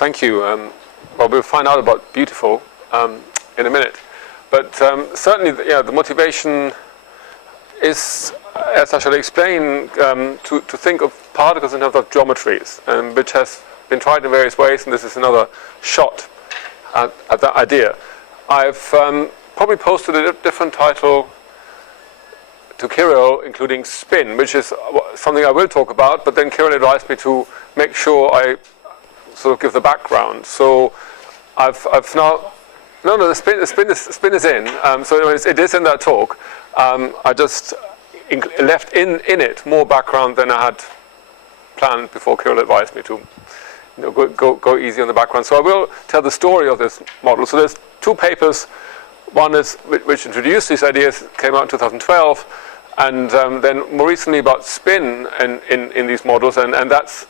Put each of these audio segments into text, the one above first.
thank you. Well, we'll find out about beautiful in a minute. But certainly, the motivation is, as I shall explain, to think of particles in terms of geometries, which has been tried in various ways, and this is another shot at that idea. I've probably posted a different title to Kirill, including spin, which is something I will talk about, but then Kirill advised me to make sure I sort of give the background. So I've now... No, the spin is in. So anyways, it is in that talk. I just left in it more background than I had planned before Kirill advised me to go easy on the background. So I will tell the story of this model. So there's two papers. One is which introduced these ideas, came out in 2012, and then more recently about spin in these models, and that's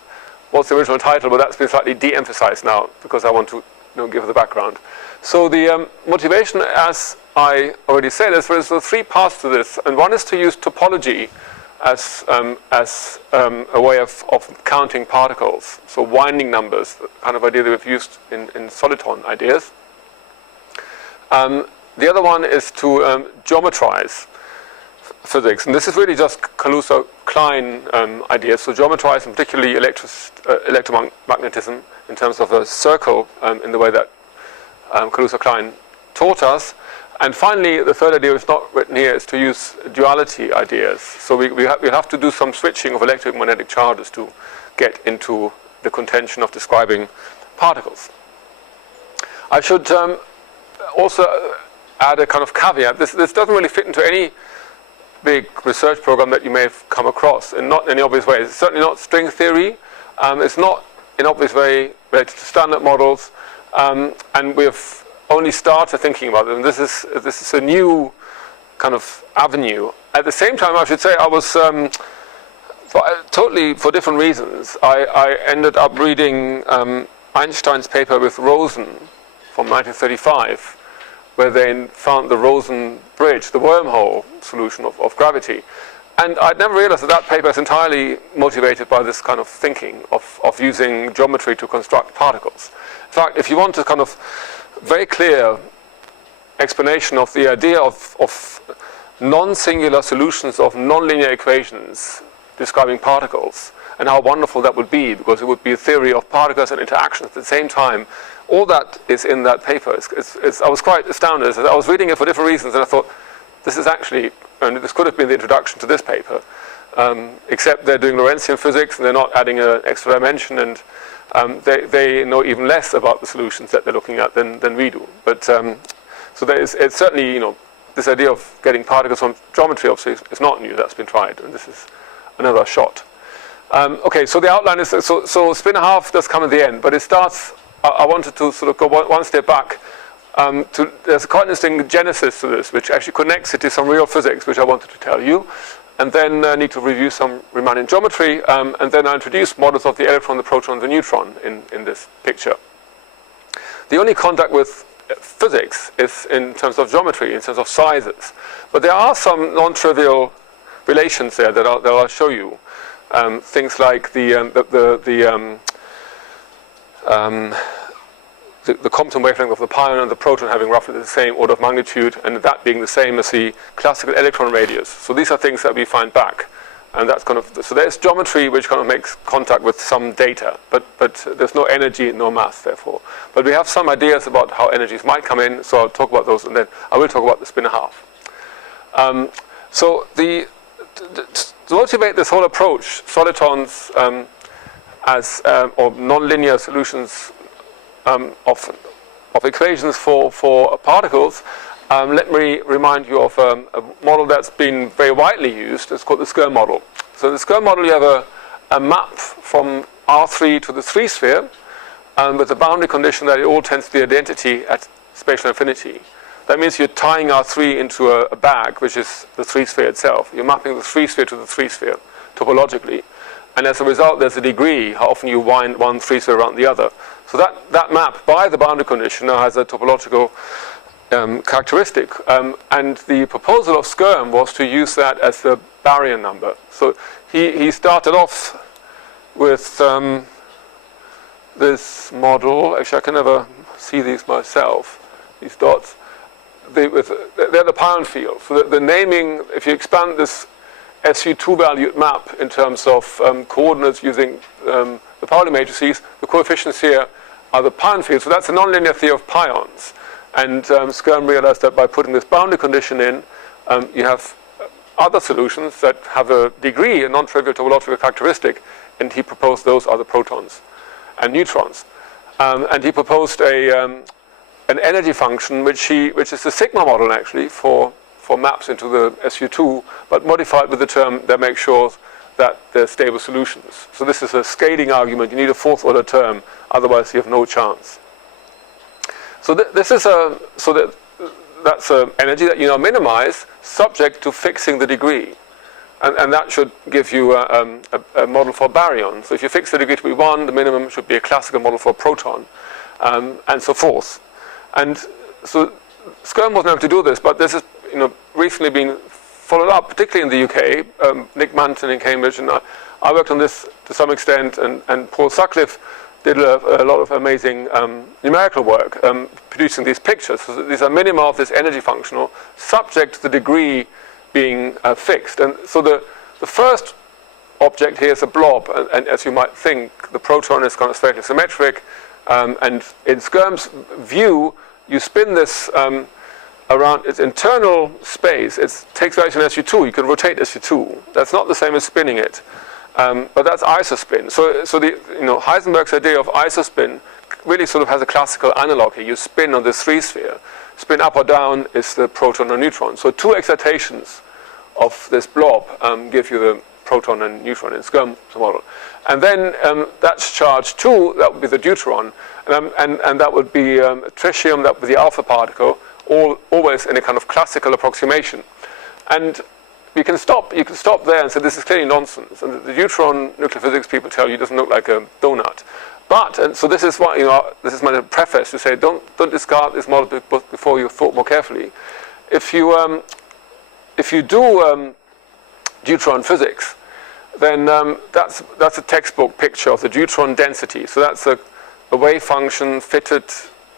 what's the original title, but that's been slightly de-emphasized now because I want to give the background. So the motivation, as I already said, is there's three parts to this, and one is to use topology as a way of counting particles, so winding numbers, the kind of idea that we've used in soliton ideas. The other one is to geometrize physics, and this is really just Kaluza-Klein ideas, so geometrize, and particularly electromagnetism in terms of a circle in the way that Kaluza-Klein taught us. And finally, the third idea, which is not written here, is to use duality ideas. So we have to do some switching of electromagnetic charges to get into the contention of describing particles. I should also add a kind of caveat. This doesn't really fit into any big research program that you may have come across, and not in any obvious way. It's certainly not string theory. It's not in obvious way related to standard models. And we've only started thinking about it, and this is a new kind of avenue. At the same time, I should say, I was totally for different reasons. I ended up reading Einstein's paper with Rosen from 1935, where they found the Rosen bridge, the wormhole solution of gravity. And I'd never realized that paper is entirely motivated by this kind of thinking of using geometry to construct particles. In fact, if you want a kind of very clear explanation of the idea of non-singular solutions of nonlinear equations describing particles, and how wonderful that would be, because it would be a theory of particles and interactions at the same time, all that is in that paper. I was quite astounded. I was reading it for different reasons, and I thought, this is actually, and this could have been the introduction to this paper, except they're doing Lorentzian physics, and they're not adding an extra dimension, and they know even less about the solutions that they're looking at than we do. But so it's certainly, this idea of getting particles from geometry obviously is not new. That's been tried, and this is another shot. Okay, so the outline is so spin a half does come at the end, but it starts. I wanted to sort of go one step back. There's quite an interesting genesis to this, which actually connects it to some real physics, which I wanted to tell you. And then I need to review some Riemannian geometry, and then I introduce models of the electron, the proton, and the neutron in this picture. The only contact with physics is in terms of geometry, in terms of sizes. But there are some non-trivial relations there that I'll show you. Things like the Compton wavelength of the pion and the proton having roughly the same order of magnitude, and that being the same as the classical electron radius. So these are things that we find back, and that's kind of, so there's geometry which kind of makes contact with some data, but there's no energy, no mass, therefore. But we have some ideas about how energies might come in, so I'll talk about those, and then I will talk about the spin a half. So to motivate this whole approach, solitons as or nonlinear solutions of equations for particles, let me remind you of a model that's been very widely used. It's called the Skirm model. So in the Skirm model, you have a map from R3 to the 3 sphere, with the boundary condition that it all tends to be identity at spatial infinity. That means you're tying R3 into a bag, which is the 3 sphere itself. You're mapping the 3 sphere to the 3 sphere topologically. And as a result, there's a degree how often you wind one 3 sphere around the other. So that map, by the boundary condition, now has a topological characteristic. And the proposal of Skirm was to use that as the barrier number. So he started off with this model. Actually, I can never see these myself, these dots. They're the pion field. So the naming, if you expand this SU2 valued map in terms of coordinates using the Pauli matrices, the coefficients here are the pion fields. So that's a nonlinear theory of pions. And Skyrm realized that by putting this boundary condition in, you have other solutions that have a degree, a non-trivial topological characteristic, and he proposed those are the protons and neutrons. And he proposed an energy function which is the sigma model actually for maps into the SU2, but modified with the term that makes sure that they're stable solutions. So this is a scaling argument. You need a fourth order term, otherwise you have no chance. So this is that's an energy that you now minimize subject to fixing the degree. And that should give you a model for baryon. So if you fix the degree to be 1, the minimum should be a classical model for a proton, and so forth. And so Skyrm wasn't able to do this, but this has recently been followed up, particularly in the UK. Nick Manton in Cambridge, and I worked on this to some extent, and Paul Sutcliffe did a lot of amazing numerical work producing these pictures. So these are minima of this energy functional, subject to the degree being fixed. And so the first object here is a blob, and as you might think, the proton is kind of spherically symmetric, and in Skyrm's view, you spin this around its internal space. It takes variation SU2. You can rotate SU2. That's not the same as spinning it, but that's isospin. So the Heisenberg's idea of isospin really sort of has a classical analog here. You spin on this 3-sphere. Spin up or down is the proton or neutron. So 2 excitations of this blob give you the proton and neutron in Skyrm's model. And then that's charge 2, that would be the deuteron, and that would be tritium, that would be the alpha particle, always in a kind of classical approximation. And you can stop there and say this is clearly nonsense. And the deuteron nuclear physics people tell you it doesn't look like a donut. But, and so this is what, this is my preface to say, don't discard this model before you've thought more carefully. If you do deuteron physics, then that's a textbook picture of the deuteron density. So that's a wave function fitted,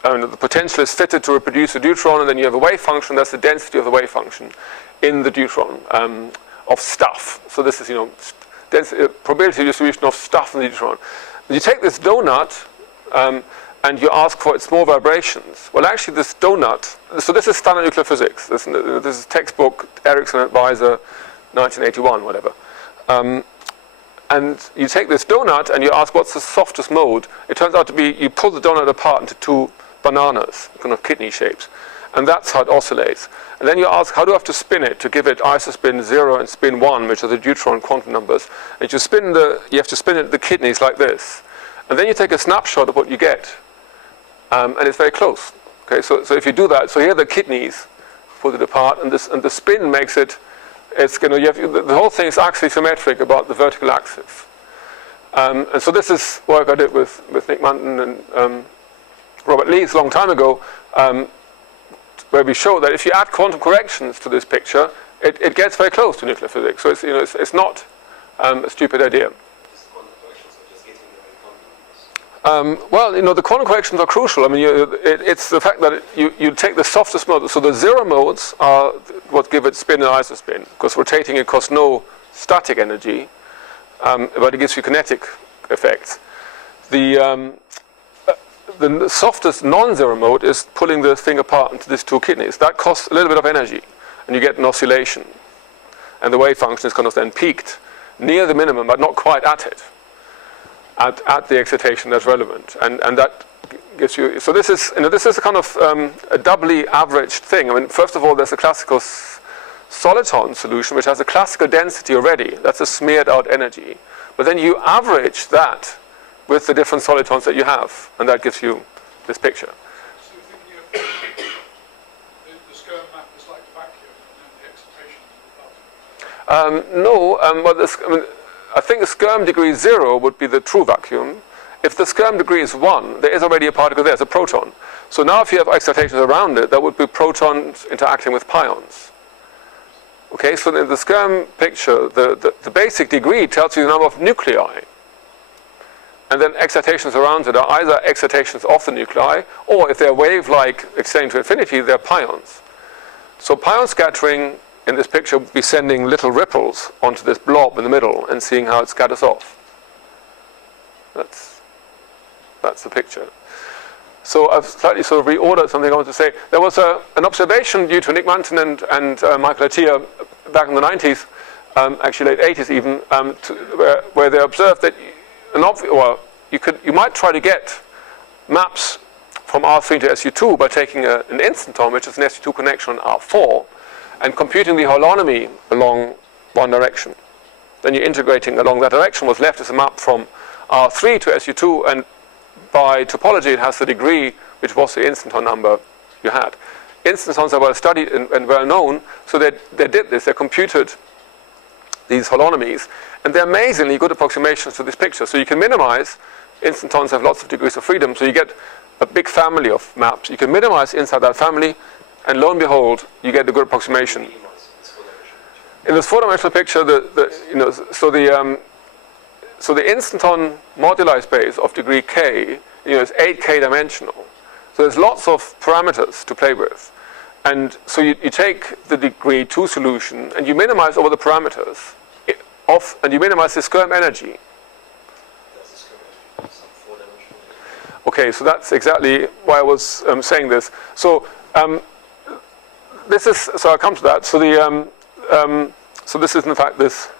the potential is fitted to reproduce a deuteron, and then you have a wave function, that's the density of the wave function in the deuteron of stuff. So this is, probability distribution of stuff in the deuteron. You take this donut and you ask for its small vibrations. Well, actually, this donut, so this is standard nuclear physics. This is textbook, Ericsson Advisor, 1981, whatever. And you take this donut and you ask what's the softest mode. It turns out to be, you pull the donut apart into 2 bananas, kind of kidney shapes. And that's how it oscillates. And then you ask, how do I have to spin it to give it isospin 0 and spin 1, which are the deuteron quantum numbers. And you have to spin it the kidneys like this. And then you take a snapshot of what you get. And it's very close. Okay, so if you do that, so here are the kidneys, pull it apart, and the spin makes it, the whole thing is axially symmetric about the vertical axis. And so this is work I did with Nick Manton and Robert Lees a long time ago, where we show that if you add quantum corrections to this picture, it gets very close to nuclear physics. So it's not a stupid idea. Well, the quantum corrections are crucial. I mean, it's the fact that you take the softest mode. So the 0 modes are what give it spin and isospin, because rotating it costs no static energy, but it gives you kinetic effects. The softest non-zero mode is pulling the thing apart into these 2 kidneys. That costs a little bit of energy, and you get an oscillation. And the wave function is kind of then peaked near the minimum, but not quite at it, at the excitation that's relevant. And that gives you, so this is a kind of a doubly averaged thing. I mean, first of all, there's a classical soliton solution, which has a classical density already. That's a smeared out energy. But then you average that with the different solitons that you have, and that gives you this picture. So you're thinking of the Skyrm map is like a vacuum, and then the excitation is above? No, well, I think the Skyrm degree 0 would be the true vacuum. If the Skyrm degree is 1, there is already a particle there, it's a proton. So now if you have excitations around it, that would be protons interacting with pions. Okay, so in the Skyrm picture, the basic degree tells you the number of nuclei. and then excitations around it are either excitations of the nuclei, or if they're wave-like extending to infinity, they're pions. So pion scattering in this picture would be sending little ripples onto this blob in the middle and seeing how it scatters off. That's the picture. So I've slightly sort of reordered something I want to say. There was an observation due to Nick Manton and Michael Attia back in the 90s, actually late 80s even, where they observed that you might try to get maps from R3 to SU2 by taking an instanton, which is an SU2 connection on R4, and computing the holonomy along one direction. Then you're integrating along that direction. What's left is a map from R3 to SU2, and by topology it has the degree which was the instanton number you had. Instantons are well studied and well known, so they did this. They computed these holonomies, and they're amazingly good approximations to this picture. So you can minimize. Instantons have lots of degrees of freedom, so you get a big family of maps. You can minimize inside that family, and lo and behold, you get a good approximation. In this four-dimensional picture, so the instanton moduli space of degree k, is 8k dimensional. So there's lots of parameters to play with. And so you take the degree 2 solution and you minimize over the parameters and you minimize the Skirm energy. Okay, so that's exactly why I was saying this. So so I'll come to that. So so this is in fact this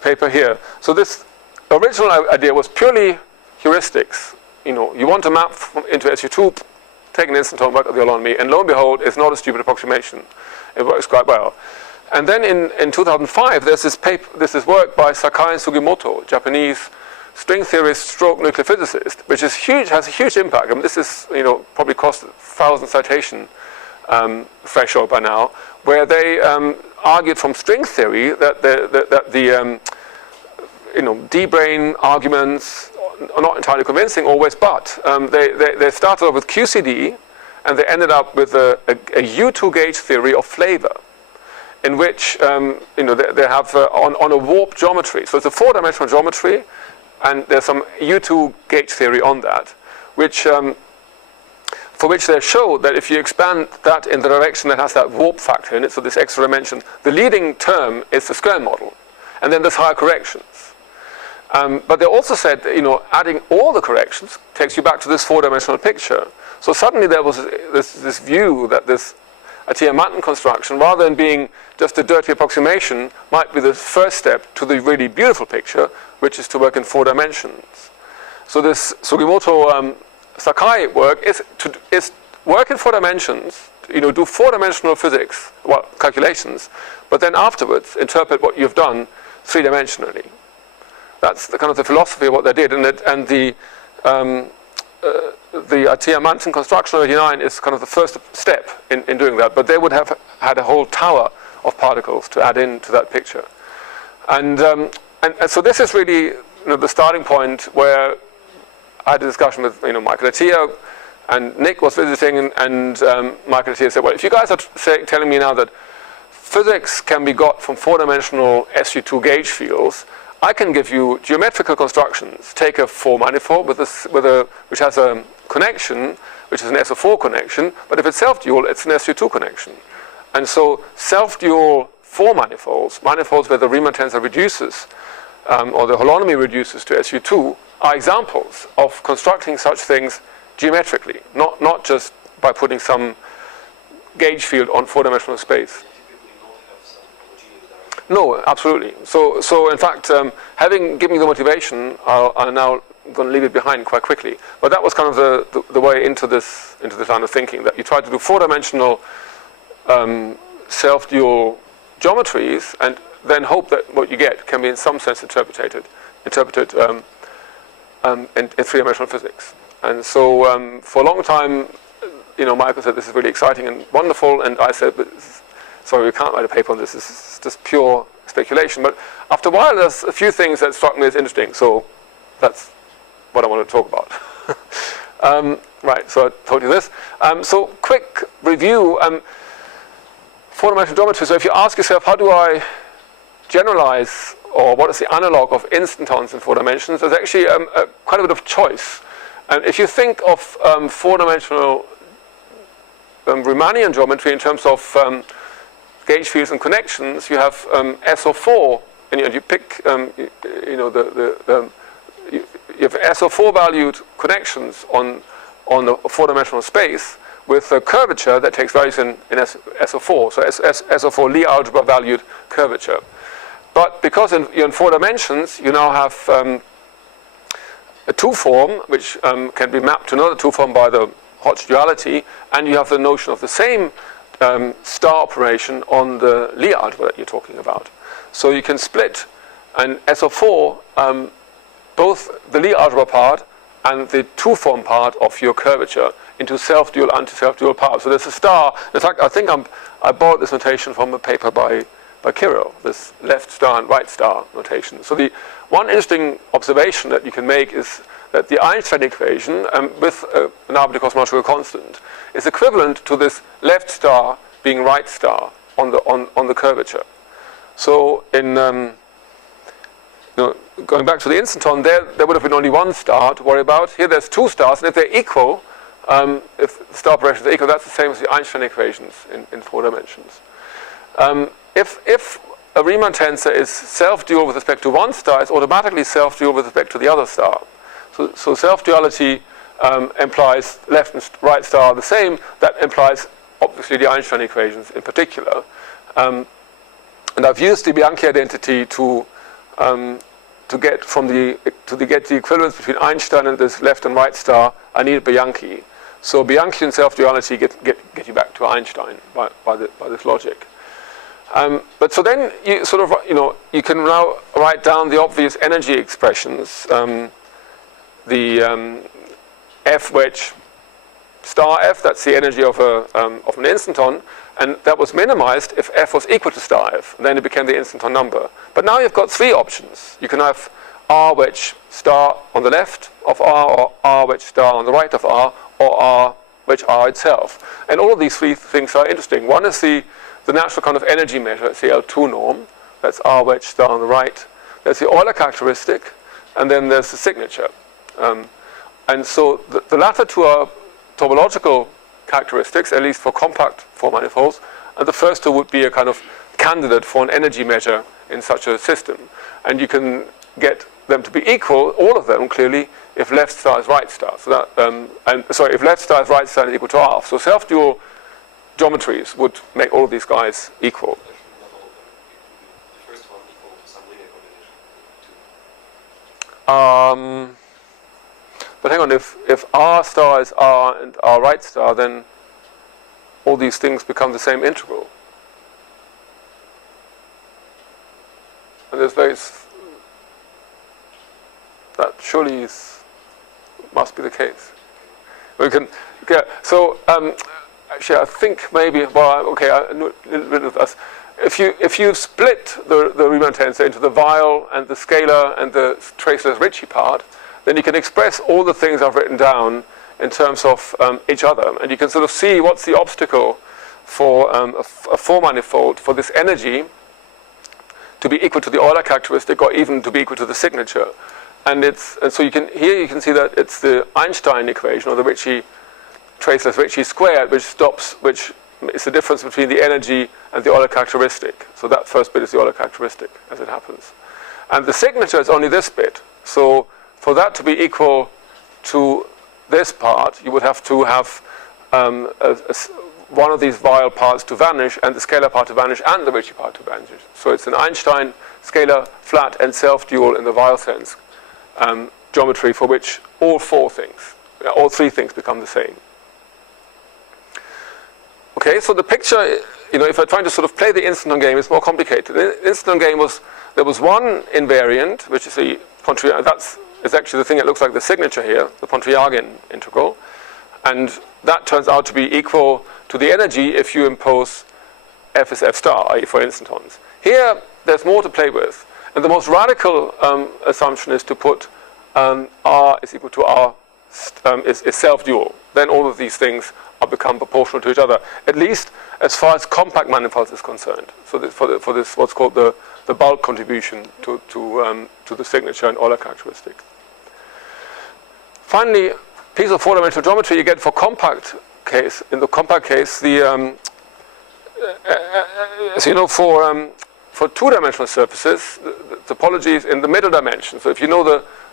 paper here. So this original idea was purely heuristics. You want to map into SU2, take an instanton, work out the holonomy, and lo and behold, it's not a stupid approximation. It works quite well. And then in 2005, there's this work by Sakai and Sugimoto, Japanese string theorist stroke nuclear physicist, which is huge, has a huge impact. I mean, this is, probably crossed 1,000 citation threshold by now, where they argued from string theory that the D-brane arguments are not entirely convincing always, but they started off with QCD, and they ended up with a U2 gauge theory of flavor, in which they have on a warp geometry. So it's a four-dimensional geometry, and there's some U2 gauge theory on that, for which they showed that if you expand that in the direction that has that warp factor in it, so this extra dimension, the leading term is the Skirm model, and then there's higher corrections. But they also said, adding all the corrections takes you back to this four-dimensional picture. So suddenly there was this view that this Attia-Manton construction, rather than being just a dirty approximation, might be the first step to the really beautiful picture, which is to work in 4 dimensions. So this Sugimoto Sakai work is work in 4 dimensions, do 4-dimensional physics, calculations, but then afterwards interpret what you've done 3-dimensionally. That's the kind of the philosophy of what they did, and the Attia-Manton construction of 89 is kind of the first step in doing that. But they would have had a whole tower of particles to add into that picture, and so this is really the starting point where I had a discussion with Michael Attia, and Nick was visiting, and Michael Attia said, well, if you guys are telling me now that physics can be got from 4-dimensional SU2 gauge fields, I can give you geometrical constructions. Take a 4 manifold which has a connection, which is an SO4 connection, but if it's self-dual, it's an SU2 connection. And so self-dual 4 manifolds where the Riemann tensor reduces, or the holonomy reduces to SU2, are examples of constructing such things geometrically, not just by putting some gauge field on 4-dimensional space. No, absolutely. So in fact, having given me the motivation, I'm now going to leave it behind quite quickly. But that was kind of the way into this line of thinking, that you try to do 4-dimensional self-dual geometries, and then hope that what you get can be in some sense interpreted in 3-dimensional physics. And so for a long time, Michael said this is really exciting and wonderful, and I said, but sorry, we can't write a paper on this. This is just pure speculation. But after a while, there's a few things that struck me as interesting. So that's what I want to talk about. Right, so I told you this. So quick review. 4-dimensional geometry. So if you ask yourself, how do I generalize or what is the analog of instantons in 4 dimensions, there's actually quite a bit of choice. And if you think of 4-dimensional Riemannian geometry in terms of gauge fields and connections, you have SO4, and you pick, you have SO4 valued connections on a 4-dimensional space with a curvature that takes values in SO4, so SO4 Lie algebra valued curvature. But because you're in 4 dimensions, you now have a 2-form, which can be mapped to another 2-form by the Hodge duality, and you have the notion of the same star operation on the Lie algebra that you're talking about. So you can split an SO4, both the Lie algebra part and the 2-form part of your curvature into self-dual, anti-self-dual parts. So there's a star. In fact, I think I borrowed this notation from a paper by Kirill, this left star and right star notation. So the one interesting observation that you can make is that the Einstein equation with an arbitrary cosmological constant is equivalent to this left star being right star on the curvature. So in going back to the instanton, there would have been only 1 star to worry about. Here there's 2 stars, and if they're equal, if the star operations are equal, that's the same as the Einstein equations in 4 dimensions. If a Riemann tensor is self-dual with respect to 1 star, it's automatically self-dual with respect to the other star. So self-duality implies left and right star are the same. That implies obviously the Einstein equations in particular. And I've used the Bianchi identity to get the equivalence between Einstein and this left and right star. I need Bianchi. So Bianchi and self-duality get you back to Einstein by this logic. But so then you sort of you can now write down the obvious energy expressions. The F wedge star F, that's the energy of an instanton, and that was minimized if F was equal to star F, and then it became the instanton number. But now you've got 3 options. You can have R wedge star on the left of R, or R wedge star on the right of R, or R wedge R itself. And all of these 3 things are interesting. One is the natural kind of energy measure, it's the L2 norm, that's R wedge star on the right. There's the Euler characteristic, and then there's the signature. And so the latter 2 are topological characteristics, at least for compact 4 manifolds, and the first 2 would be a kind of candidate for an energy measure in such a system. And you can get them to be equal, all of them clearly, if left star is right star. So that, if left star is right star is equal to R. So self-dual geometries would make all of these guys equal. The first one equal to some linear combination. But hang on, if R star is R and R right star, then all these things become the same integral. And that surely must be the case. We can, yeah. So actually, I think maybe. Well, okay. A little bit of us. If you split the Riemann tensor into the Weyl and the scalar and the traceless Ricci part, then you can express all the things I've written down in terms of each other, and you can sort of see what's the obstacle for a 4 manifold for this energy to be equal to the Euler characteristic, or even to be equal to the signature. And so you can see that it's the Einstein equation, or the Ricci traceless Ricci squared, which is the difference between the energy and the Euler characteristic. So that first bit is the Euler characteristic, as it happens. And the signature is only this bit. So for that to be equal to this part, you would have to have one of these Weyl parts to vanish, and the scalar part to vanish, and the Ricci part to vanish. So it's an Einstein scalar flat and self-dual in the Weyl sense geometry, for which all 3 things become the same. Okay, so the picture, if I'm trying to sort of play the instanton game, it's more complicated. The instanton game there was one invariant, which is the is actually the thing that looks like the signature here, the Pontryagin integral, and that turns out to be equal to the energy if you impose F is F star, i.e. for instantons. Here, there's more to play with, and the most radical assumption is to put R is equal to R is self-dual. Then all of these things are become proportional to each other, at least as far as compact manifolds is concerned. So for this what's called the bulk contribution to the signature and Euler characteristic. Finally, piece of four-dimensional geometry you get for compact case. In the compact case, the as you know, for two-dimensional surfaces, the topology is in the middle dimension. So if you know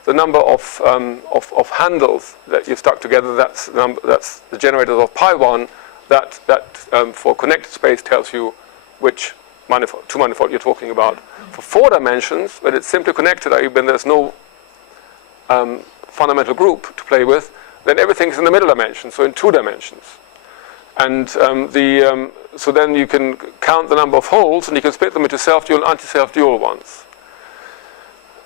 the number of handles that you've stuck together, that's the generator of pi1. That for connected space tells you which two manifold you're talking about. For 4 dimensions, when it's simply connected, i.e. when there's no fundamental group to play with, then everything's in the middle dimension, so in 2 dimensions. And so then you can count the number of holes, and you can split them into self-dual and anti-self-dual ones.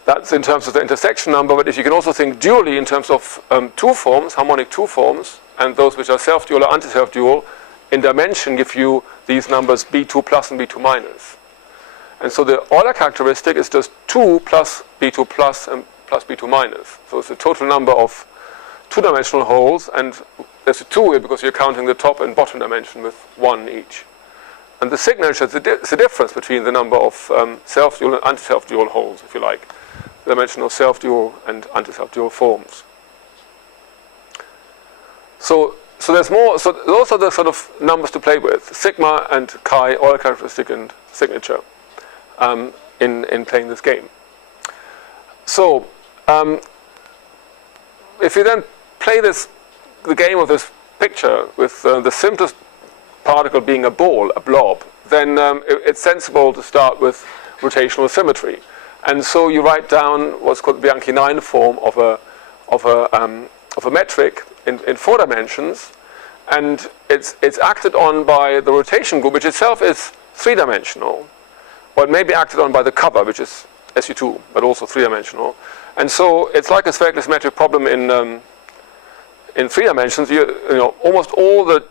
That's in terms of the intersection number, but if you can also think dually in terms of 2 forms, harmonic 2 forms, and those which are self-dual or anti-self-dual, in dimension give you these numbers B2 plus and B2 minus. And so the Euler characteristic is just 2 plus B2 plus and plus B2 minus. So it's the total number of 2-dimensional holes, and there's a 2 here because you're counting the top and bottom dimension with 1 each. And the signature is the difference between the number of self-dual and anti-self-dual holes, if you like. The dimension of self-dual and anti-self-dual forms. So there's more. So those are the sort of numbers to play with: sigma and chi, Euler characteristic and signature, in playing this game. So if you then play the game of this picture with the simplest particle being a ball, a blob, then it's sensible to start with rotational symmetry. And so you write down what's called the Bianchi-9 form of a metric in 4 dimensions, and it's acted on by the rotation group, which itself is 3-dimensional, or it may be acted on by the cover, which is SU2, but also 3-dimensional. And so it's like a spherically symmetric problem in 3 dimensions. You know, almost all the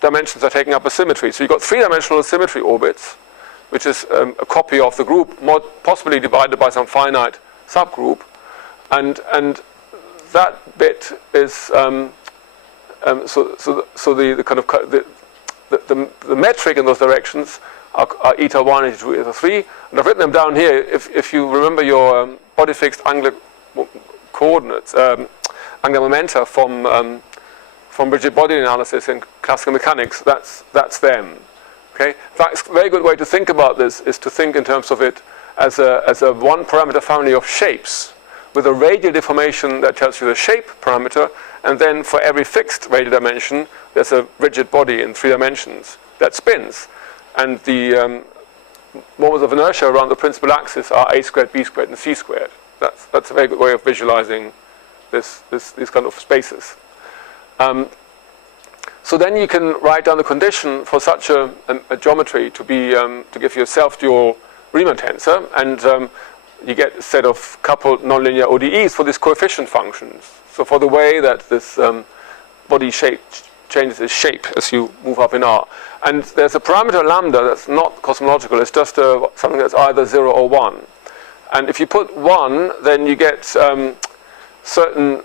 dimensions are taking up a symmetry. So you've got 3-dimensional symmetry orbits, which is a copy of the group, possibly divided by some finite subgroup, and that bit is so the kind of the metric in those directions are eta 1, eta 2, eta 3, and I've written them down here. If you remember your body fixed angular coordinates, angular momenta from rigid body analysis in classical mechanics, that's them. Okay. In fact, a very good way to think about this is to think in terms of it as a one-parameter family of shapes with a radial deformation that tells you the shape parameter, and then for every fixed radial dimension, there's a rigid body in 3 dimensions that spins, and the moments of inertia around the principal axis are a squared, b squared, and c squared. That's a very good way of visualizing these kind of spaces. So then you can write down the condition for such a geometry to give you a self-dual Riemann tensor, and you get a set of coupled nonlinear ODEs for these coefficient functions. So for the way that this body shape changes its shape as you move up in R. And there's a parameter lambda that's not cosmological, it's just something that's either 0 or 1. And if you put 1, then you get certain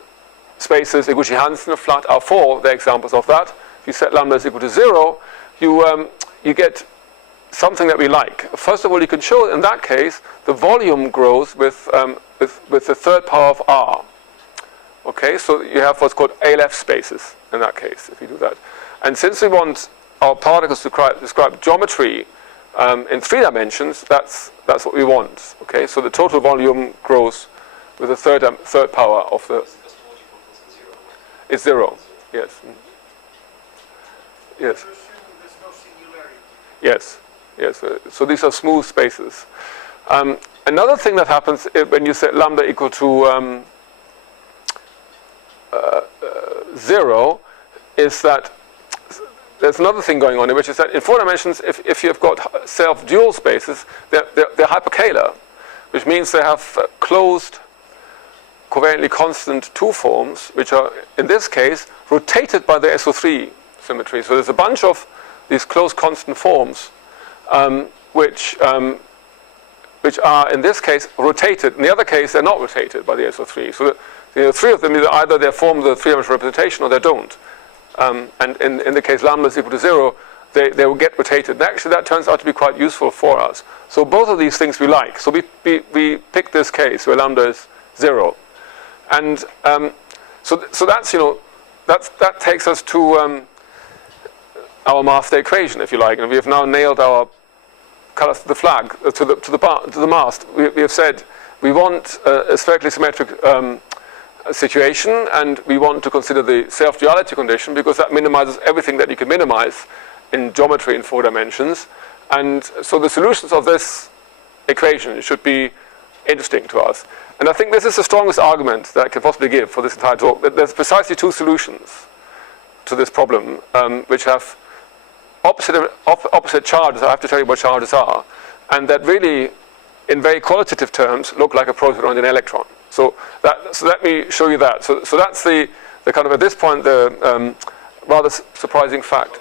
spaces, Iguchi-Hansen, flat R4, they're examples of that. If you set lambda is equal to 0, you get something that we like. First of all, you can show in that case the volume grows with the third power of R. Okay, so you have what's called ALF spaces in that case, if you do that. And since we want our particles to describe geometry in 3 dimensions, that's what we want. Okay, so the total volume grows with the third power of the. It's 0. Yes. Yes. There's no singularity. Yes. Yes. So these are smooth spaces. Another thing that happens when you set lambda equal to 0 is that there's another thing going on here, which is that in 4 dimensions, if you've got self-dual spaces, they're hyperkähler, which means they have closed, covariantly constant 2 forms, which are, in this case, rotated by the SO3 symmetry. So there's a bunch of these closed constant forms, which are, in this case, rotated. In the other case, they're not rotated by the SO3. So Three of them, either they form the three-dimensional representation or they don't. And in the case lambda is equal to 0, they will get rotated. And actually, that turns out to be quite useful for us. So both of these things we like. So we pick this case where lambda is 0. And so that's, that takes us to our master equation, if you like. And we have now nailed our colors to the flag, to the mast. We have said we want a spherically symmetric situation, and we want to consider the self-duality condition because that minimizes everything that you can minimize in geometry in 4 dimensions. And so the solutions of this equation should be interesting to us. And I think this is the strongest argument that I can possibly give for this entire talk, that there's precisely 2 solutions to this problem, which have opposite charges. I have to tell you what charges are, and that really, in very qualitative terms, look like a proton and an electron. So let me show you that. So that's the kind of, at this point, the rather surprising fact.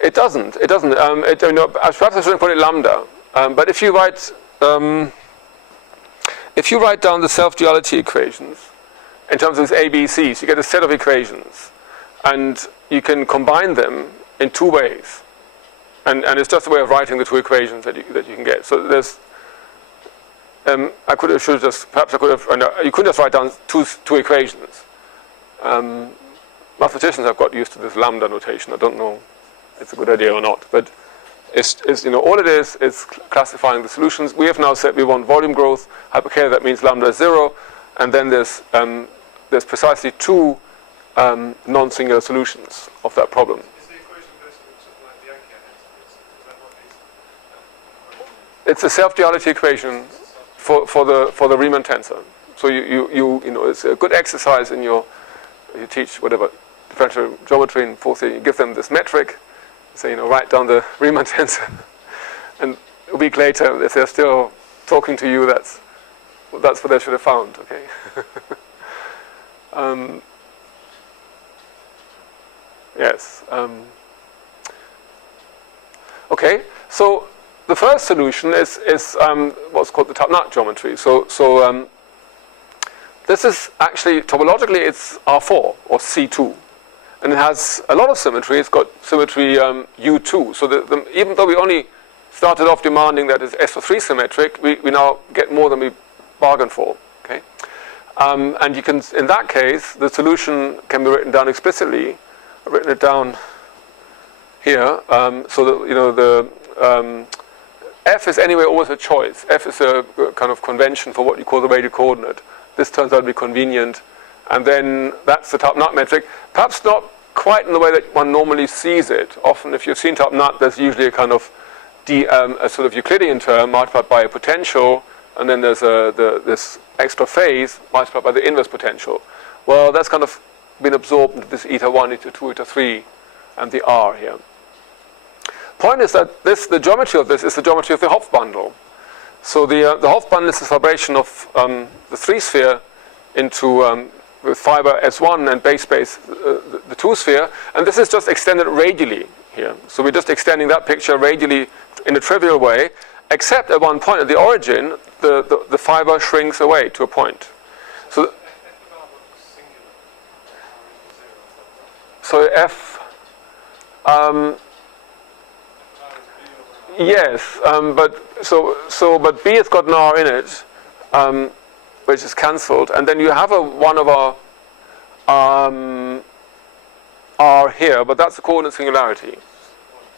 It doesn't. Perhaps I shouldn't put it lambda. But if you write down the self-duality equations in terms of its ABCs, you get a set of equations, and you can combine them in 2 ways. And it's just a way of writing the 2 equations that you can get. So there's you couldn't just write down two equations. Mathematicians have got used to this lambda notation. I don't know if it's a good idea or not, but it's all it is classifying the solutions. We have now said we want volume growth, hyperkähler, that means lambda is 0, and then there's precisely 2 non-singular solutions of that problem. Is the equation basically something like the Yankee is that what these? It's a self-duality equation for the Riemann tensor. So it's a good exercise in you teach whatever differential geometry in 4th year. You give them this metric, say write down the Riemann tensor, and a week later, if they're still talking to you, that's what they should have found. Okay. Yes. Okay. So the first solution is what's called the Topknot geometry. So this is actually, topologically, it's R4 or C2. And it has a lot of symmetry. It's got symmetry U2. So even though we only started off demanding that it's S3 symmetric, we now get more than we bargained for. Okay? And you can, in that case, the solution can be written down explicitly. I've written it down here. So that the F is anyway always a choice. F is a kind of convention for what you call the radial coordinate. This turns out to be convenient. And then that's the Topknot metric. Perhaps not quite in the way that one normally sees it. Often, if you've seen Topknot, there's usually a kind of a sort of Euclidean term multiplied by a potential, and then there's this extra phase multiplied by the inverse potential. Well, that's kind of been absorbed into this eta 1, eta 2, eta 3, and the R here. Point is that the geometry of this is the geometry of the Hopf bundle. So the Hopf bundle is the vibration of the 3-sphere into with fiber S1 and base space the 2-sphere, and this is just extended radially here. So we're just extending that picture radially in a trivial way, except at one point at the origin, the fiber shrinks away to a point. So F, yes, but B has got an R in it, which is cancelled, and then you have a 1 over R here, but that's the coordinate singularity.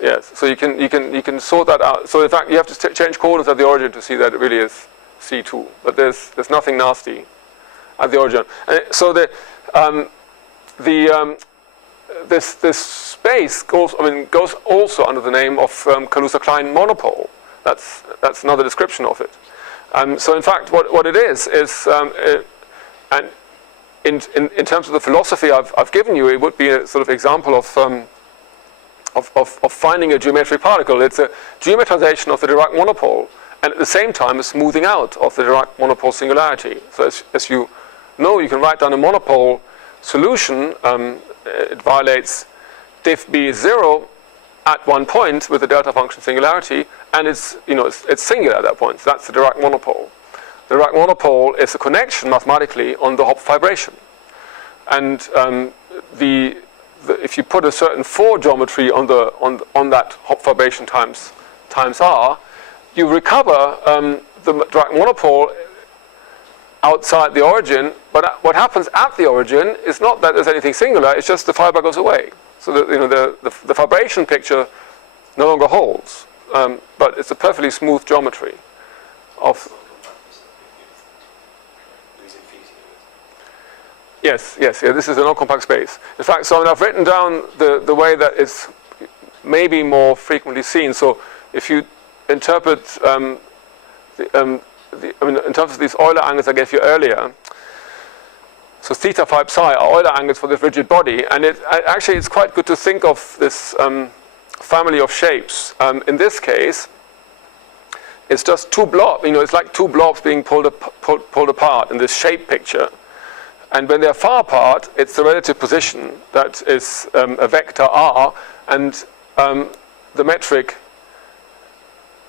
Yes, so you can sort that out. So in fact, you have to change coordinates at the origin to see that it really is C2, but there's nothing nasty at the origin. And so this space goes also under the name of Kaluza-Klein monopole. That's another description of it. So in fact, what it is and in terms of the philosophy I've given you, it would be a sort of example of finding a geometric particle. It's a geometrization of the Dirac monopole, and at the same time a smoothing out of the Dirac monopole singularity. So as you know, you can write down a monopole solution. It violates diff B is 0 at one point with the delta function singularity, and it's singular at that point. So that's the Dirac monopole. the Dirac monopole is a connection mathematically on the Hopf vibration. And if you put a certain 4 geometry on that Hopf vibration times r, you recover the Dirac monopole outside the origin, but what happens at the origin is not that there's anything singular, it's just the fiber goes away. So that, the vibration picture no longer holds, but it's a perfectly smooth geometry of. Yes, this is a non-compact space. In fact, so I've written down the way that it's maybe more frequently seen. So if you interpret in terms of these Euler angles I gave you earlier, so theta, phi, psi are Euler angles for this rigid body, and actually it's quite good to think of this family of shapes. In this case, it's just 2 blobs. It's like 2 blobs being pulled apart in this shape picture. And when they're far apart, it's the relative position that is a vector r, and the metric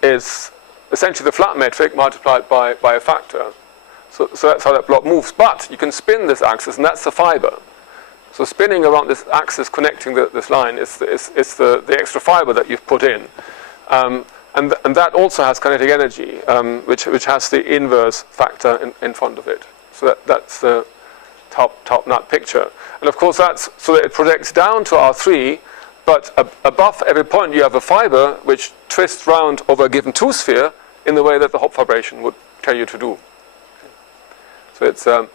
is essentially the flat metric multiplied by a factor. So that's how that blob moves. But you can spin this axis, and that's the fiber. So spinning around this axis connecting this line is the extra fiber that you've put in. And that also has kinetic energy, which has the inverse factor in front of it. So that's the Topknot picture. And of course that's so that it projects down to R3, but above every point you have a fiber which twists round over a given 2 sphere in the way that the Hopf vibration would tell you to do. So it's a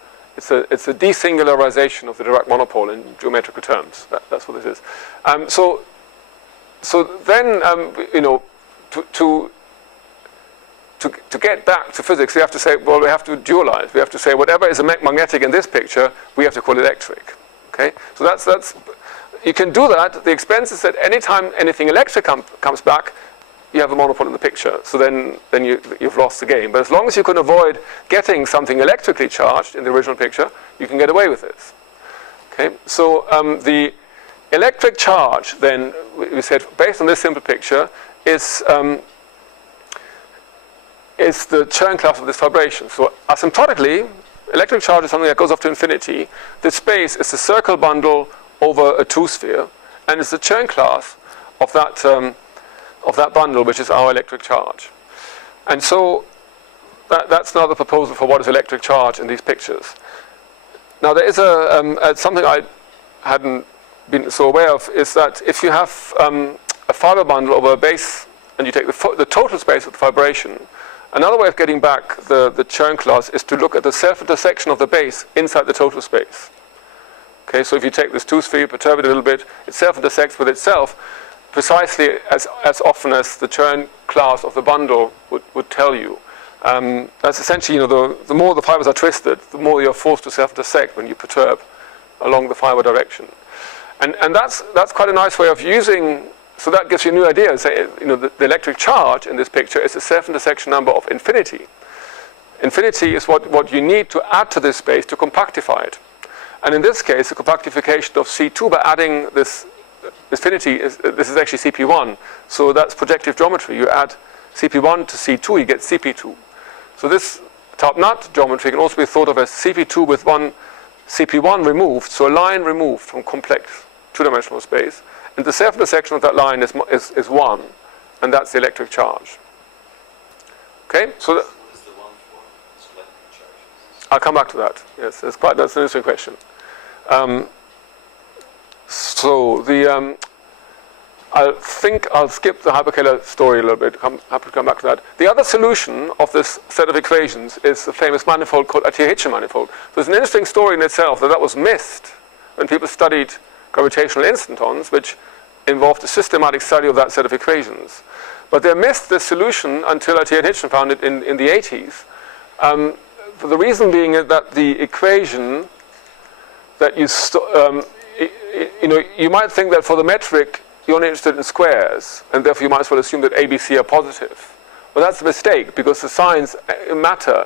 desingularization of the Dirac monopole in geometrical terms. That's what this is. So then to get back to physics, we have to say, well, we have to dualize. We have to say whatever is magnetic in this picture, we have to call electric. Okay, so that's you can do that. The expense is that anytime anything electric comes back, you have a monopole in the picture. So then you've lost the game. But as long as you can avoid getting something electrically charged in the original picture, you can get away with this. Okay, so the electric charge, then we said, based on this simple picture, is the Chern class of this vibration. So asymptotically, electric charge is something that goes off to infinity. This space is the circle bundle over a 2 sphere, and it's the Chern class of that bundle, which is our electric charge. And so that's now the proposal for what is electric charge in these pictures. Now there is something I hadn't been so aware of, is that if you have a fiber bundle over a base, and you take the total space of the vibration, another way of getting back the Chern class is to look at the self-intersection of the base inside the total space. Okay, so if you take this 2 sphere, perturb it a little bit, it self-intersects with itself precisely as often as the Chern class of the bundle would tell you. That's essentially, the more the fibers are twisted, the more you're forced to self-intersect when you perturb along the fiber direction. And that's quite a nice way of using. So that gives you a new idea. Say, the electric charge in this picture is a self-intersection number of infinity. Infinity is what you need to add to this space to compactify it. And in this case, the compactification of C2 by adding this infinity, this is actually CP1. So that's projective geometry. You add CP1 to C2, you get CP2. So this Topknot geometry can also be thought of as CP2 with one CP1 removed, so a line removed from complex 2-dimensional space. And the self-intersection of that line is 1, and that's the electric charge. Okay, so What is the one for electric charges? I'll come back to that. Yes, that's an interesting question. I think I'll skip the hyperkähler story a little bit. Happy to come back to that. The other solution of this set of equations is the famous manifold called Atiyah-Hitchin manifold. So it's an interesting story in itself that was missed when people studied gravitational instantons, which involved a systematic study of that set of equations. But they missed this solution until Atiyah-Hitchin found it in the 80s. For the reason being that the equation that you might think that for the metric you're only interested in squares, and therefore you might as well assume that ABC are positive. Well, that's a mistake, because the signs matter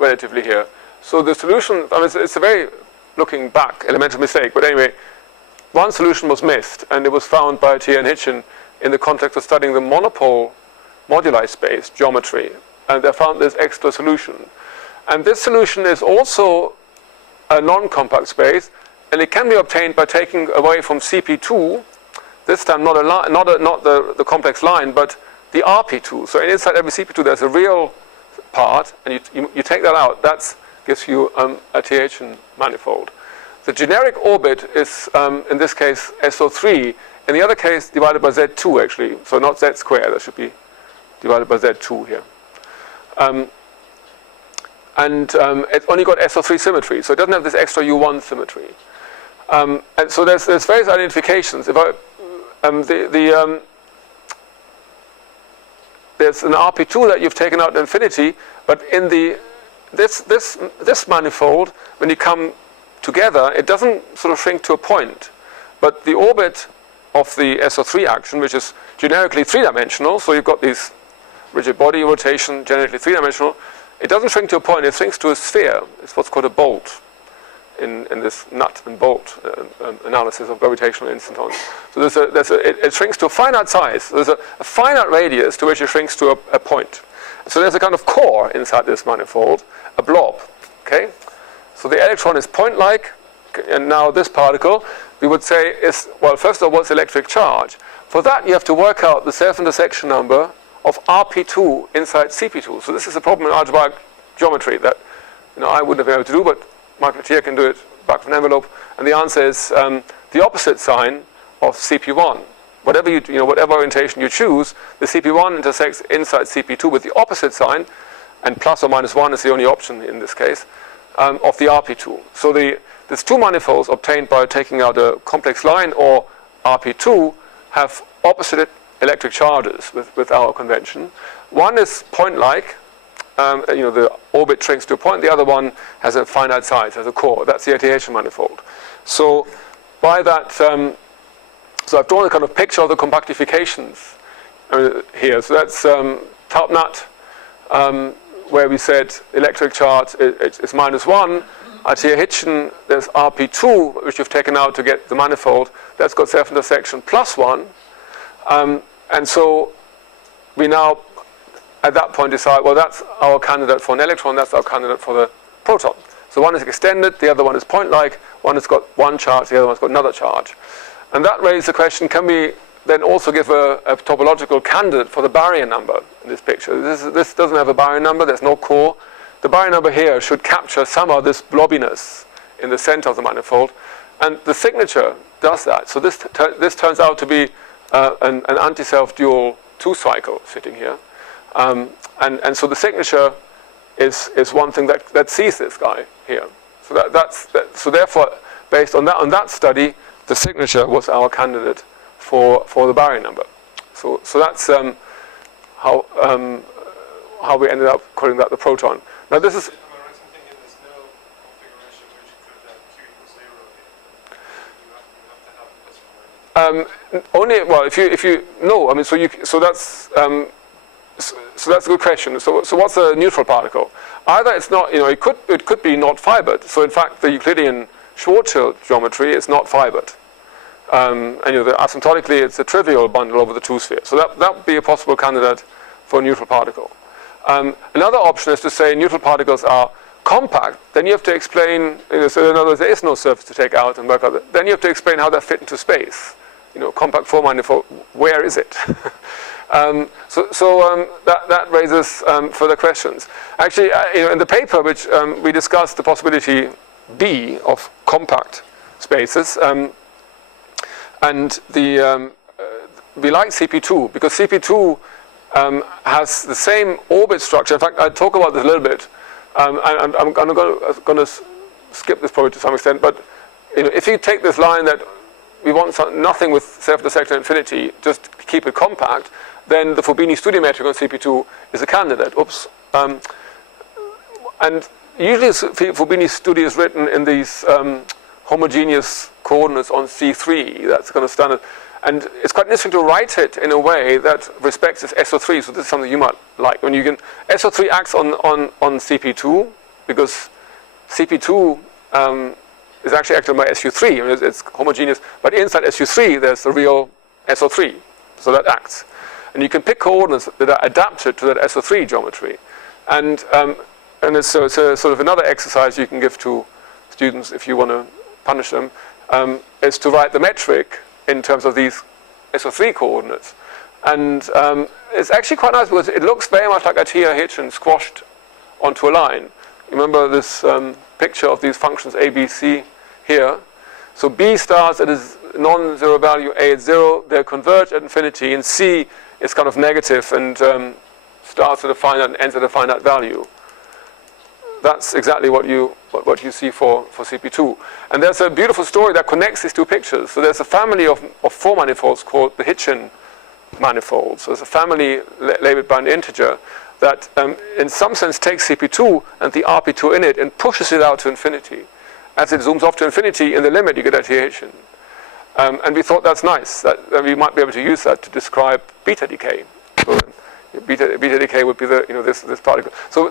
relatively here. So the solution, it's a very, looking back, elementary mistake, but anyway, one solution was missed, and it was found by Atiyah-Hitchin in the context of studying the monopole moduli space geometry, and they found this extra solution. And this solution is also a non-compact space, and it can be obtained by taking away from CP2, this time not the complex line, but the RP2. So inside every CP2 there's a real part, and you take that out. That gives you a THN manifold. The generic orbit is, in this case, SO3. In the other case, divided by Z2, actually. So not Z squared. That should be divided by Z2 here. It's only got SO3 symmetry, so it doesn't have this extra U1 symmetry. And so there's various identifications. If there's an RP2 that you've taken out to infinity, but in this manifold, when you come together, it doesn't sort of shrink to a point. But the orbit of the SO3 action, which is generically three-dimensional, so you've got these rigid body rotation, generically three-dimensional, it doesn't shrink to a point, it shrinks to a sphere. It's what's called a bolt in this nut and bolt analysis of gravitational instantons. So it shrinks to a finite size. There's a finite radius to which it shrinks to a point. So there's a kind of core inside this manifold, a blob. Okay? So the electron is point-like, and now this particle, we would say is, well, first of all, what's electric charge? For that, you have to work out the self-intersection number of RP2 inside CP2. So this is a problem in algebraic geometry that I wouldn't have been able to do, but Michael here can do it back of an envelope. And the answer is the opposite sign of CP1. Whatever whatever orientation you choose, the CP1 intersects inside CP2 with the opposite sign, and plus or minus 1 is the only option in this case, of the RP2. So these two manifolds obtained by taking out a complex line or RP2 have opposite electric charges with our convention. One is point-like, the orbit shrinks to a point. The other one has a finite size, has a core. That's the ATH manifold. So by that, so I've drawn a kind of picture of the compactifications here. So that's Topknot, where we said electric charge is minus 1. At here Hitchen, there's RP2, which you've taken out to get the manifold. That's got self-intersection plus 1. And so we now, at that point, decide, well, that's our candidate for an electron, that's our candidate for the proton. So one is extended, the other one is point-like, one has got one charge, the other one's got another charge. And that raises the question, can we then also give a topological candidate for the barrier number in this picture? This doesn't have a barrier number, there's no core. The barrier number here should capture somehow this blobbiness in the center of the manifold, and the signature does that. So this turns out to be an anti-self dual 2-cycle sitting here. And so the signature is one thing that sees this guy here. So so therefore, based on that study, the signature was our candidate for the barrier number. So that's how we ended up calling that the proton. Now this is. Am I right in thinking there's no configuration which could Q equals 0 here? You have to have this for Only, well, if you no, I mean, so that's a good question. So what's a neutral particle? Either it's not, it could be not fibered. So in fact, the Euclidean Schwarzschild geometry is not fibered. And asymptotically, it's a trivial bundle over the 2 spheres. So that would be a possible candidate for a neutral particle. Another option is to say neutral particles are compact. Then you have to explain, so in other words, there is no surface to take out and work out. Then you have to explain how they fit into space. Compact 4 manifold, where is it? That raises further questions. Actually, in the paper, which we discussed the possibility B of compact spaces, and we like CP2 because CP2 has the same orbit structure. In fact, I'll talk about this a little bit. I'm going to skip this probably to some extent, but if you take this line that we want nothing with self-intersection infinity, just keep it compact, then the Fubini studio metric on CP2 is a candidate. Oops. And usually Fubini studio is written in these homogeneous coordinates on C3. That's kind of standard. And it's quite interesting to write it in a way that respects its SO3. So this is something you might like. When you can, SO3 acts on CP2 because CP2 is actually acted by SU3. It's homogeneous. But inside SU3, there's a real SO3. So that acts. And you can pick coordinates that are adapted to that SO3 geometry. And and it's a sort of another exercise you can give to students if you want to punish them, is to write the metric in terms of these SO3 coordinates. And it's actually quite nice because it looks very much like a TRH and squashed onto a line. You remember this picture of these functions A, B, C here. So B stars at a non-zero value, A at 0, they converge at infinity, and C is kind of negative and starts at a finite and ends at a finite value. That's exactly what you see for CP2. And there's a beautiful story that connects these two pictures. So there's a family of four manifolds called the Hitchin manifolds. So there's a family labeled by an integer that in some sense takes CP2 and the RP2 in it and pushes it out to infinity. As it zooms off to infinity, in the limit you get a THN. And we thought that's nice, that we might be able to use that to describe beta decay. So beta decay would be the this particle. So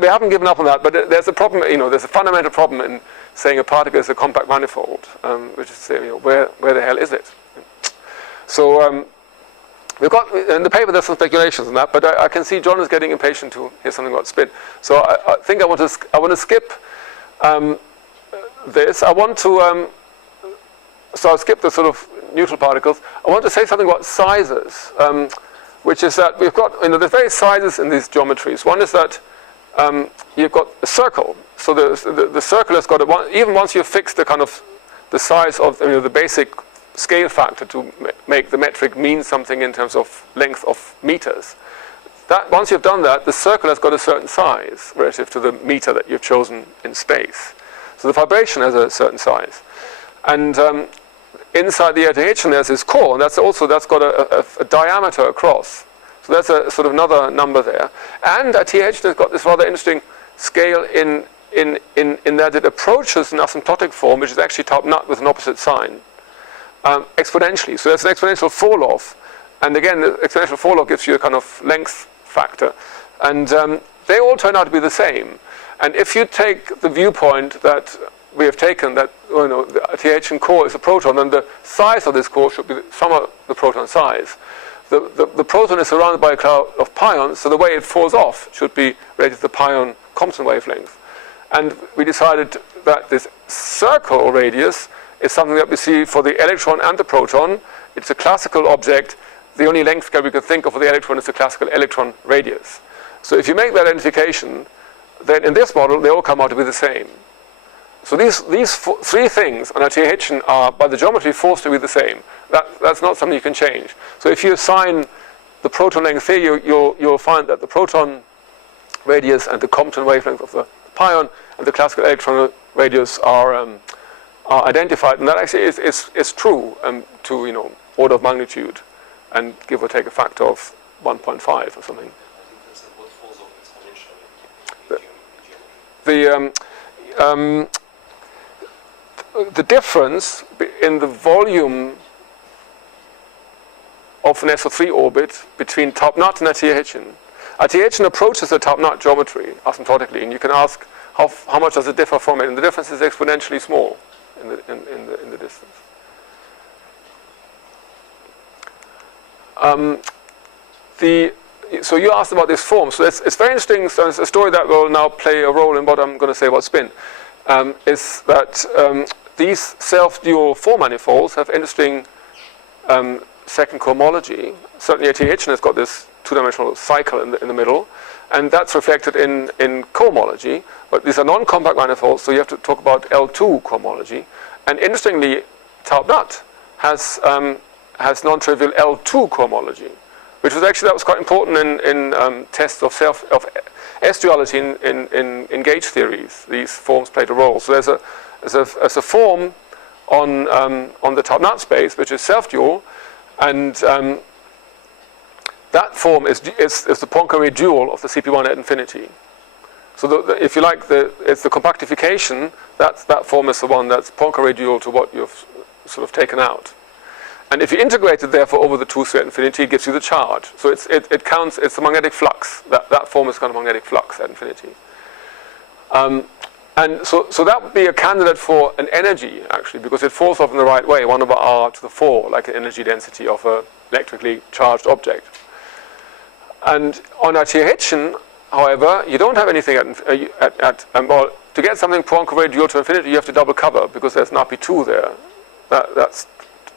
we haven't given up on that, but there's a problem. There's a fundamental problem in saying a particle is a compact manifold, which is where the hell is it? So we've got in the paper there's some speculations on that, but I can see John is getting impatient to hear something about spin. So I think I want to skip this. I want to so I'll skip the sort of neutral particles. I want to say something about sizes, which is that we've got there's various sizes in these geometries. One is that you've got a circle. So the circle has got even once you've fixed the kind of the size of the basic scale factor to make the metric mean something in terms of length of meters. That once you've done that, the circle has got a certain size relative to the meter that you've chosen in space. So the vibration has a certain size, and inside the ATH there's this core, and that's got a diameter across. So that's a sort of another number there. And a TH has got this rather interesting scale in that it approaches an asymptotic form, which is actually Topknot with an opposite sign, exponentially. So there's an exponential fall off, and again the exponential fall off gives you a kind of length factor, and they all turn out to be the same. And if you take the viewpoint that we have taken, that the THN core is a proton, then the size of this core should be the sum of the proton size. The proton is surrounded by a cloud of pions, so the way it falls off should be related to the pion Compton wavelength. And we decided that this circle radius is something that we see for the electron and the proton. It's a classical object. The only length scale we can think of for the electron is the classical electron radius. So if you make that identification, then in this model they all come out to be the same. So these three things on a THN are by the geometry forced to be the same. That's not something you can change. So if you assign the proton length here, you'll find that the proton radius and the Compton wavelength of the pion and the classical electron radius are identified, and that actually is true to order of magnitude, and give or take a factor of 1.5 or something. I think that's what falls off exponentially in geometry. The difference in the volume of an SO3 orbit between Topknot and a THN. A THN approaches the Topknot geometry asymptotically, and you can ask how much does it differ from it, and the difference is exponentially small in the distance. So you asked about this form. So it's very interesting. So it's a story that will now play a role in what I'm going to say about spin. Is that these self-dual four manifolds have interesting second cohomology. Certainly a THN has got this two-dimensional cycle in the middle, and that's reflected in cohomology. But these are non-compact manifolds, so you have to talk about L2 cohomology. And interestingly, Topknot has non-trivial L2 cohomology, which was quite important in tests of S-duality in gauge theories. These forms played a role. So there's a form on the Topknot space which is self-dual, and that form is the Poincare dual of the CP1 at infinity. So if you like, it's the compactification. That form is the one that's Poincare dual to what you've sort of taken out. And if you integrate it, therefore, over the 2 at infinity, it gives you the charge. So it counts. It's the magnetic flux. That form is kind of magnetic flux at infinity. And so that would be a candidate for an energy, actually, because it falls off in the right way, 1 over r to the 4, like an energy density of an electrically charged object. And on a THN, however, you don't have anything well, to get something Poincare dual to infinity, you have to double cover because there's an RP2 there. That's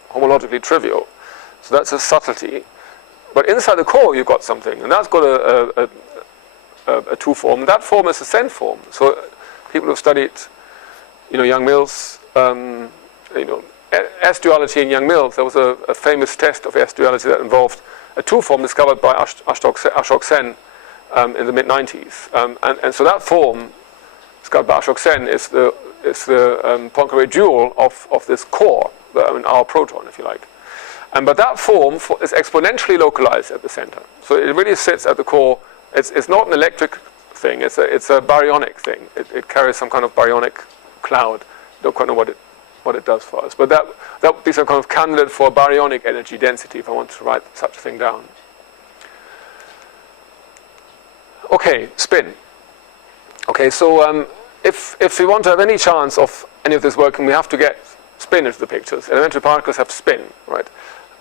homologically trivial. So that's a subtlety. But inside the core, you've got something, and that's got a two form. That form is a Sen form. So people who've studied, Young-Mills, S-duality in Young-Mills, there was a famous test of S-duality that involved a two form discovered by Ashok Sen in the mid-90s. And so that form, discovered by Ashok Sen, is the Poincare dual of this core, our proton, if you like. But that form is exponentially localized at the center. So it really sits at the core. It's not an electric thing. It's a baryonic thing. It carries some kind of baryonic cloud. Don't quite know what it does for us. But that would be some kind of candidate for baryonic energy density if I want to write such a thing down. Okay, spin. Okay, so if we want to have any chance of any of this working, we have to get spin into the pictures. Elementary particles have spin, right?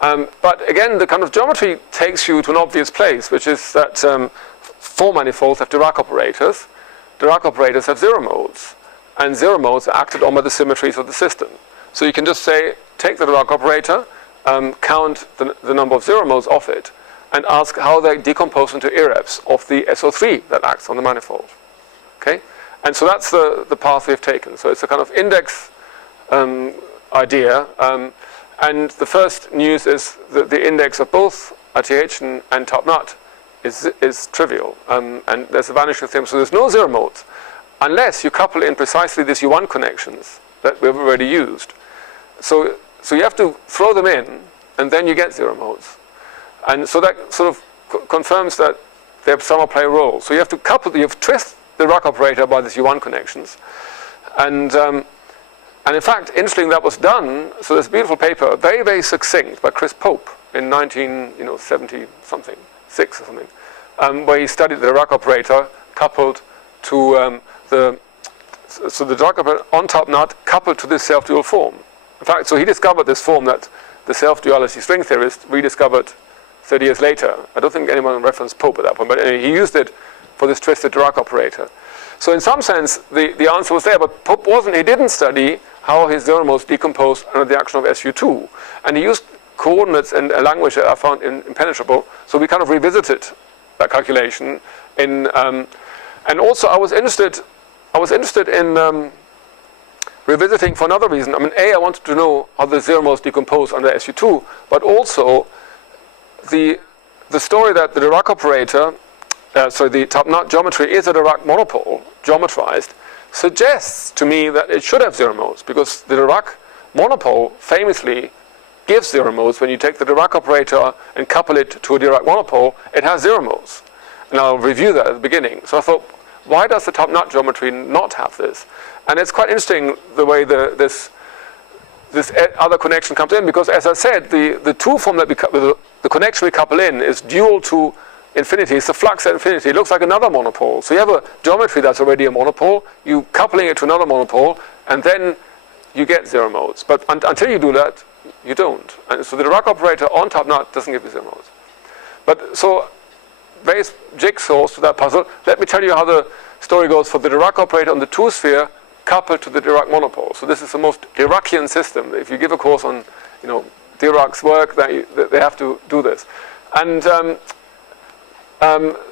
But again, the kind of geometry takes you to an obvious place, which is that four manifolds have Dirac operators. Dirac operators have zero modes, and zero modes are acted on by the symmetries of the system. So you can just say, take the Dirac operator, count the number of zero modes of it, and ask how they decompose into irreps of the SO3 that acts on the manifold. Okay? And so that's the path we've taken. So it's a kind of index idea. And the first news is that the index of both RTH and Topknot is trivial. And there's a vanishing theorem. So there's no zero modes unless you couple in precisely these U1 connections that we've already used. So you have to throw them in, and then you get zero modes. And so that sort of confirms that they somehow play a role. So you have to twist the Dirac operator by these U1 connections. And in fact, interestingly, that was done. So there's a beautiful paper, very, very succinct, by Chris Pope in 1970-something, 6 or something, where he studied the Dirac operator coupled to the Dirac operator on Topknot coupled to this self-dual form. In fact, so he discovered this form that the self-duality string theorist rediscovered 30 years later. I don't think anyone referenced Pope at that point, but anyway, he used it for this twisted Dirac operator. So in some sense, the answer was there, but Pope he didn't study how his zero modes decompose under the action of SU2. And he used coordinates and a language that I found impenetrable, so we kind of revisited that calculation. And also I was interested in revisiting for another reason. I mean, I wanted to know how the zero modes decompose under SU2, but also the story that the Dirac operator, the Topknot geometry is a Dirac monopole, geometrized, suggests to me that it should have zero modes, because the Dirac monopole famously gives zero modes. When you take the Dirac operator and couple it to a Dirac monopole, it has zero modes. And I'll review that at the beginning. So I thought, why does the Topknot geometry not have this? And it's quite interesting the way this other connection comes in, because as I said, the two form that the connection we couple in is dual to infinity. It's the flux at infinity. It looks like another monopole. So you have a geometry that's already a monopole, you coupling it to another monopole, and then you get zero modes. But until you do that, you don't. And so the Dirac operator on Topknot doesn't give you zero modes. But so various jigsaws to that puzzle. Let me tell you how the story goes for the Dirac operator on the two-sphere coupled to the Dirac monopole. So this is the most Diracian system. If you give a course on Dirac's work, they have to do this. And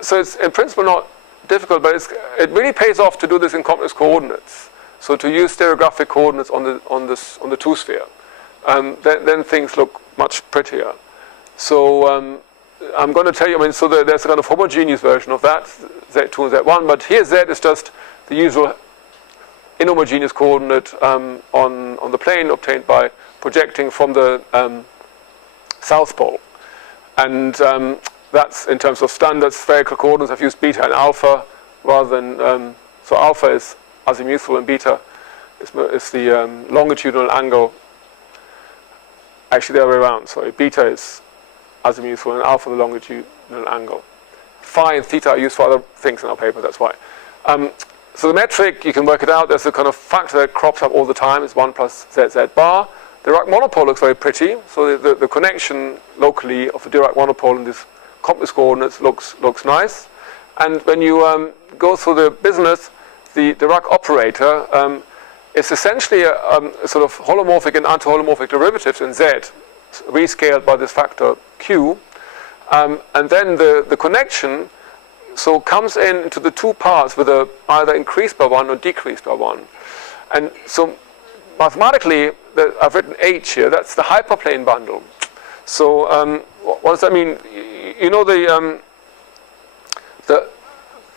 so it's in principle not difficult, but it really pays off to do this in complex coordinates. So to use stereographic coordinates on the two-sphere, then things look much prettier. So I'm going to tell you. I mean, so there's a kind of homogeneous version of that, Z2 and Z1. But here Z is just the usual inhomogeneous coordinate on the plane obtained by projecting from the south pole, and that's in terms of standard spherical coordinates. I've used beta and alpha rather than so alpha is azimuthal and beta is the longitudinal angle. Actually, the other way around. Sorry, beta is azimuthal and alpha the longitudinal angle. Phi and theta are used for other things in our paper. That's why. So the metric, you can work it out. There's a kind of factor that crops up all the time. It's 1 plus ZZ bar. The Dirac monopole looks very pretty. So the connection locally of the Dirac monopole in these complex coordinates looks nice. And when you go through the business, the Dirac operator is essentially a sort of holomorphic and anti-holomorphic derivatives in Z, rescaled by this factor Q. And then the connection so comes into the two parts with either increased by 1 or decreased by 1. And so mathematically, I've written H here, that's the hyperplane bundle. So what does that mean? You know the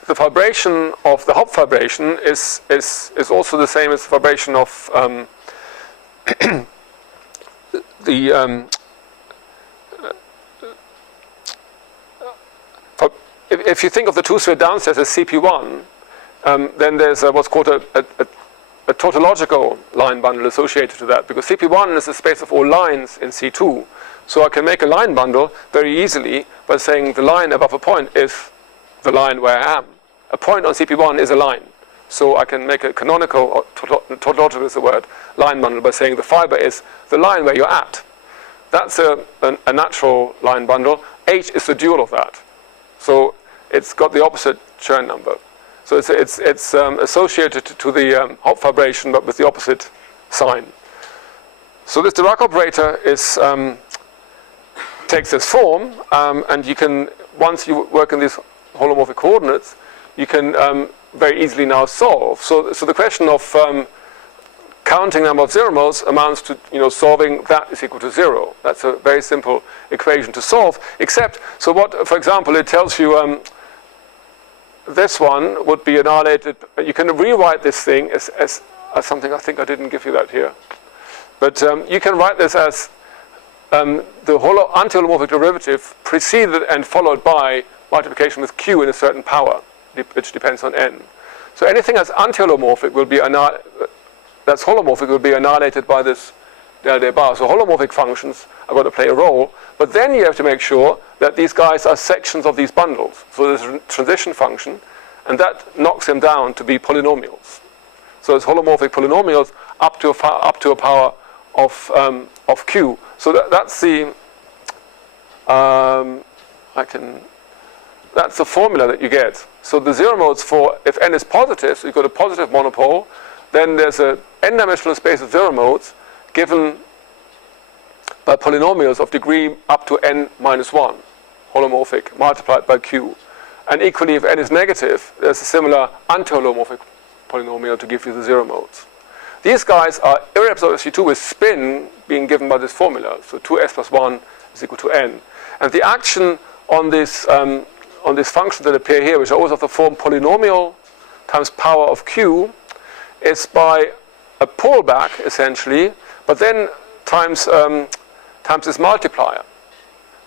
vibration of the Hopf vibration is also the same as the vibration of if you think of the two-sphere downstairs as CP1, then there's what's called a tautological line bundle associated to that, because CP1 is the space of all lines in C2. So I can make a line bundle very easily by saying the line above a point is the line where I am. A point on CP1 is a line. So I can make a canonical, or tautological is the word, line bundle by saying the fiber is the line where you're at. That's a natural line bundle. H is the dual of that. So it's got the opposite Chern number. So it's associated to the Hopf vibration, but with the opposite sign. So this Dirac operator takes this form, and you can, once you work in these holomorphic coordinates, you can very easily now solve. So the question of counting number of zero modes amounts to solving that is equal to 0. That's a very simple equation to solve. Except, so what, for example, it tells you this one would be annihilated. You can rewrite this thing as something. I think I didn't give you that here, but you can write this as the anti-holomorphic derivative preceded and followed by multiplication with q in a certain power, which depends on n. So anything that's anti-holomorphic will be annihilated by this del de bar. So holomorphic functions are going to play a role, but then you have to make sure that these guys are sections of these bundles. So there's a transition function, and that knocks them down to be polynomials. So it's holomorphic polynomials up to a power of q. So that's the that's the formula that you get. So the zero modes for if n is positive, so you've got a positive monopole, then there's an n-dimensional space of zero modes given by polynomials of degree up to n minus 1, holomorphic, multiplied by q. And equally, if n is negative, there's a similar anti-holomorphic polynomial to give you the zero modes. These guys are irreducible of C2 with spin being given by this formula. So 2s plus 1 is equal to n. And the action on these functions that appear here, which are always of the form polynomial times power of q, is by a pullback, essentially, but then times this multiplier.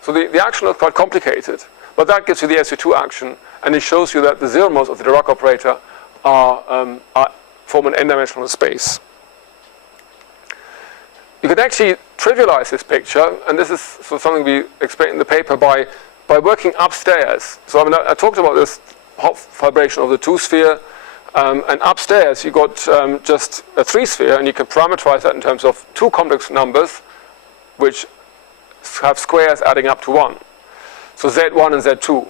So the action is quite complicated, but that gives you the SU2 action, and it shows you that the zero modes of the Dirac operator form an n-dimensional space. You can actually trivialize this picture, and this is something we explain in the paper by working upstairs. So I talked about this Hopf vibration of the two-sphere, and upstairs you got just a three-sphere, and you can parameterize that in terms of two complex numbers which have squares adding up to 1. So Z1 and Z2.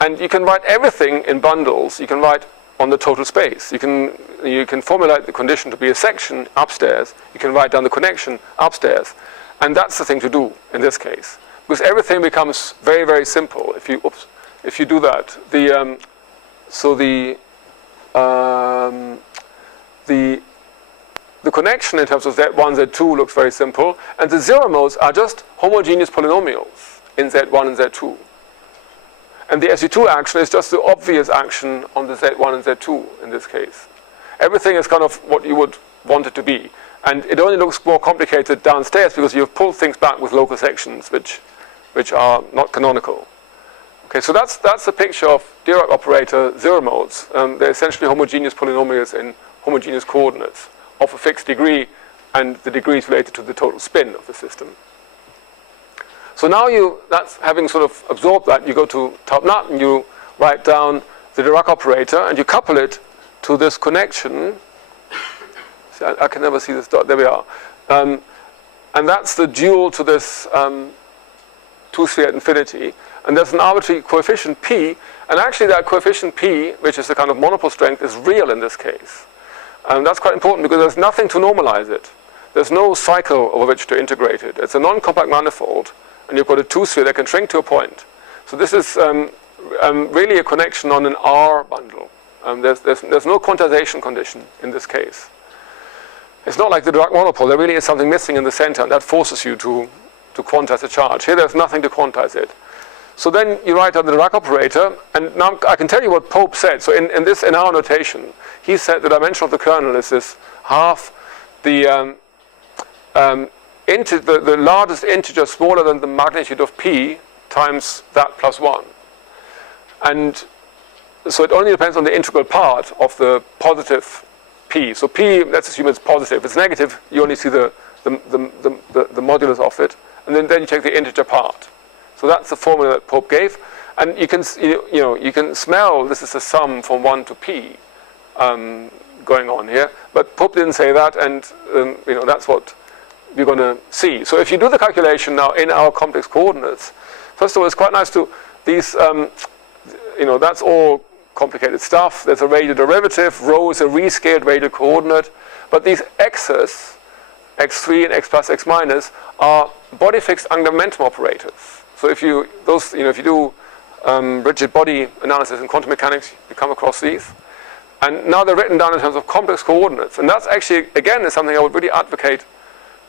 And you can write everything in bundles. You can write on the total space. You can formulate the condition to be a section upstairs. You can write down the connection upstairs. And that's the thing to do in this case. Because everything becomes very, very simple if you do that. The connection in terms of Z1, Z2 looks very simple, and the zero modes are just homogeneous polynomials in Z1 and Z2. And the SU2 action is just the obvious action on the Z1 and Z2 in this case. Everything is kind of what you would want it to be. And it only looks more complicated downstairs because you've pulled things back with local sections which are not canonical. Okay, so that's a picture of Dirac operator zero modes. They're essentially homogeneous polynomials in homogeneous coordinates of a fixed degree, and the degree is related to the total spin of the system. So now that's having sort of absorbed that, you go to Topknot and you write down the Dirac operator and you couple it to this connection. See, I can never see this dot. There we are. And that's the dual to this two-sphere at infinity, and there's an arbitrary coefficient p, and actually that coefficient p, which is the kind of monopole strength, is real in this case. And that's quite important because there's nothing to normalize it. There's no cycle over which to integrate it. It's a non-compact manifold, and you've got a two-sphere that can shrink to a point. So this is really a connection on an R bundle. There's no quantization condition in this case. It's not like the Dirac monopole. There really is something missing in the center, and that forces you to quantize the charge. Here there's nothing to quantize it. So then you write out the Dirac operator, and now I can tell you what Pope said. So in our notation, he said the dimension of the kernel is this half the largest integer smaller than the magnitude of p times that plus 1. And so it only depends on the integral part of the positive p. So p, let's assume it's positive. If it's negative, you only see the modulus of it, and then you take the integer part. So that's the formula that Pope gave, and you can smell this is a sum from 1 to p going on here. But Pope didn't say that, and that's what we're going to see. So if you do the calculation now in our complex coordinates, first of all, it's quite nice to these. That's all complicated stuff. There's a radial derivative. Rho is a rescaled radial coordinate, but these x's, x3 and x plus x minus, are body fixed angular momentum operators. So if you do rigid body analysis in quantum mechanics, you come across these. And now they're written down in terms of complex coordinates. And that's actually, again, is something I would really advocate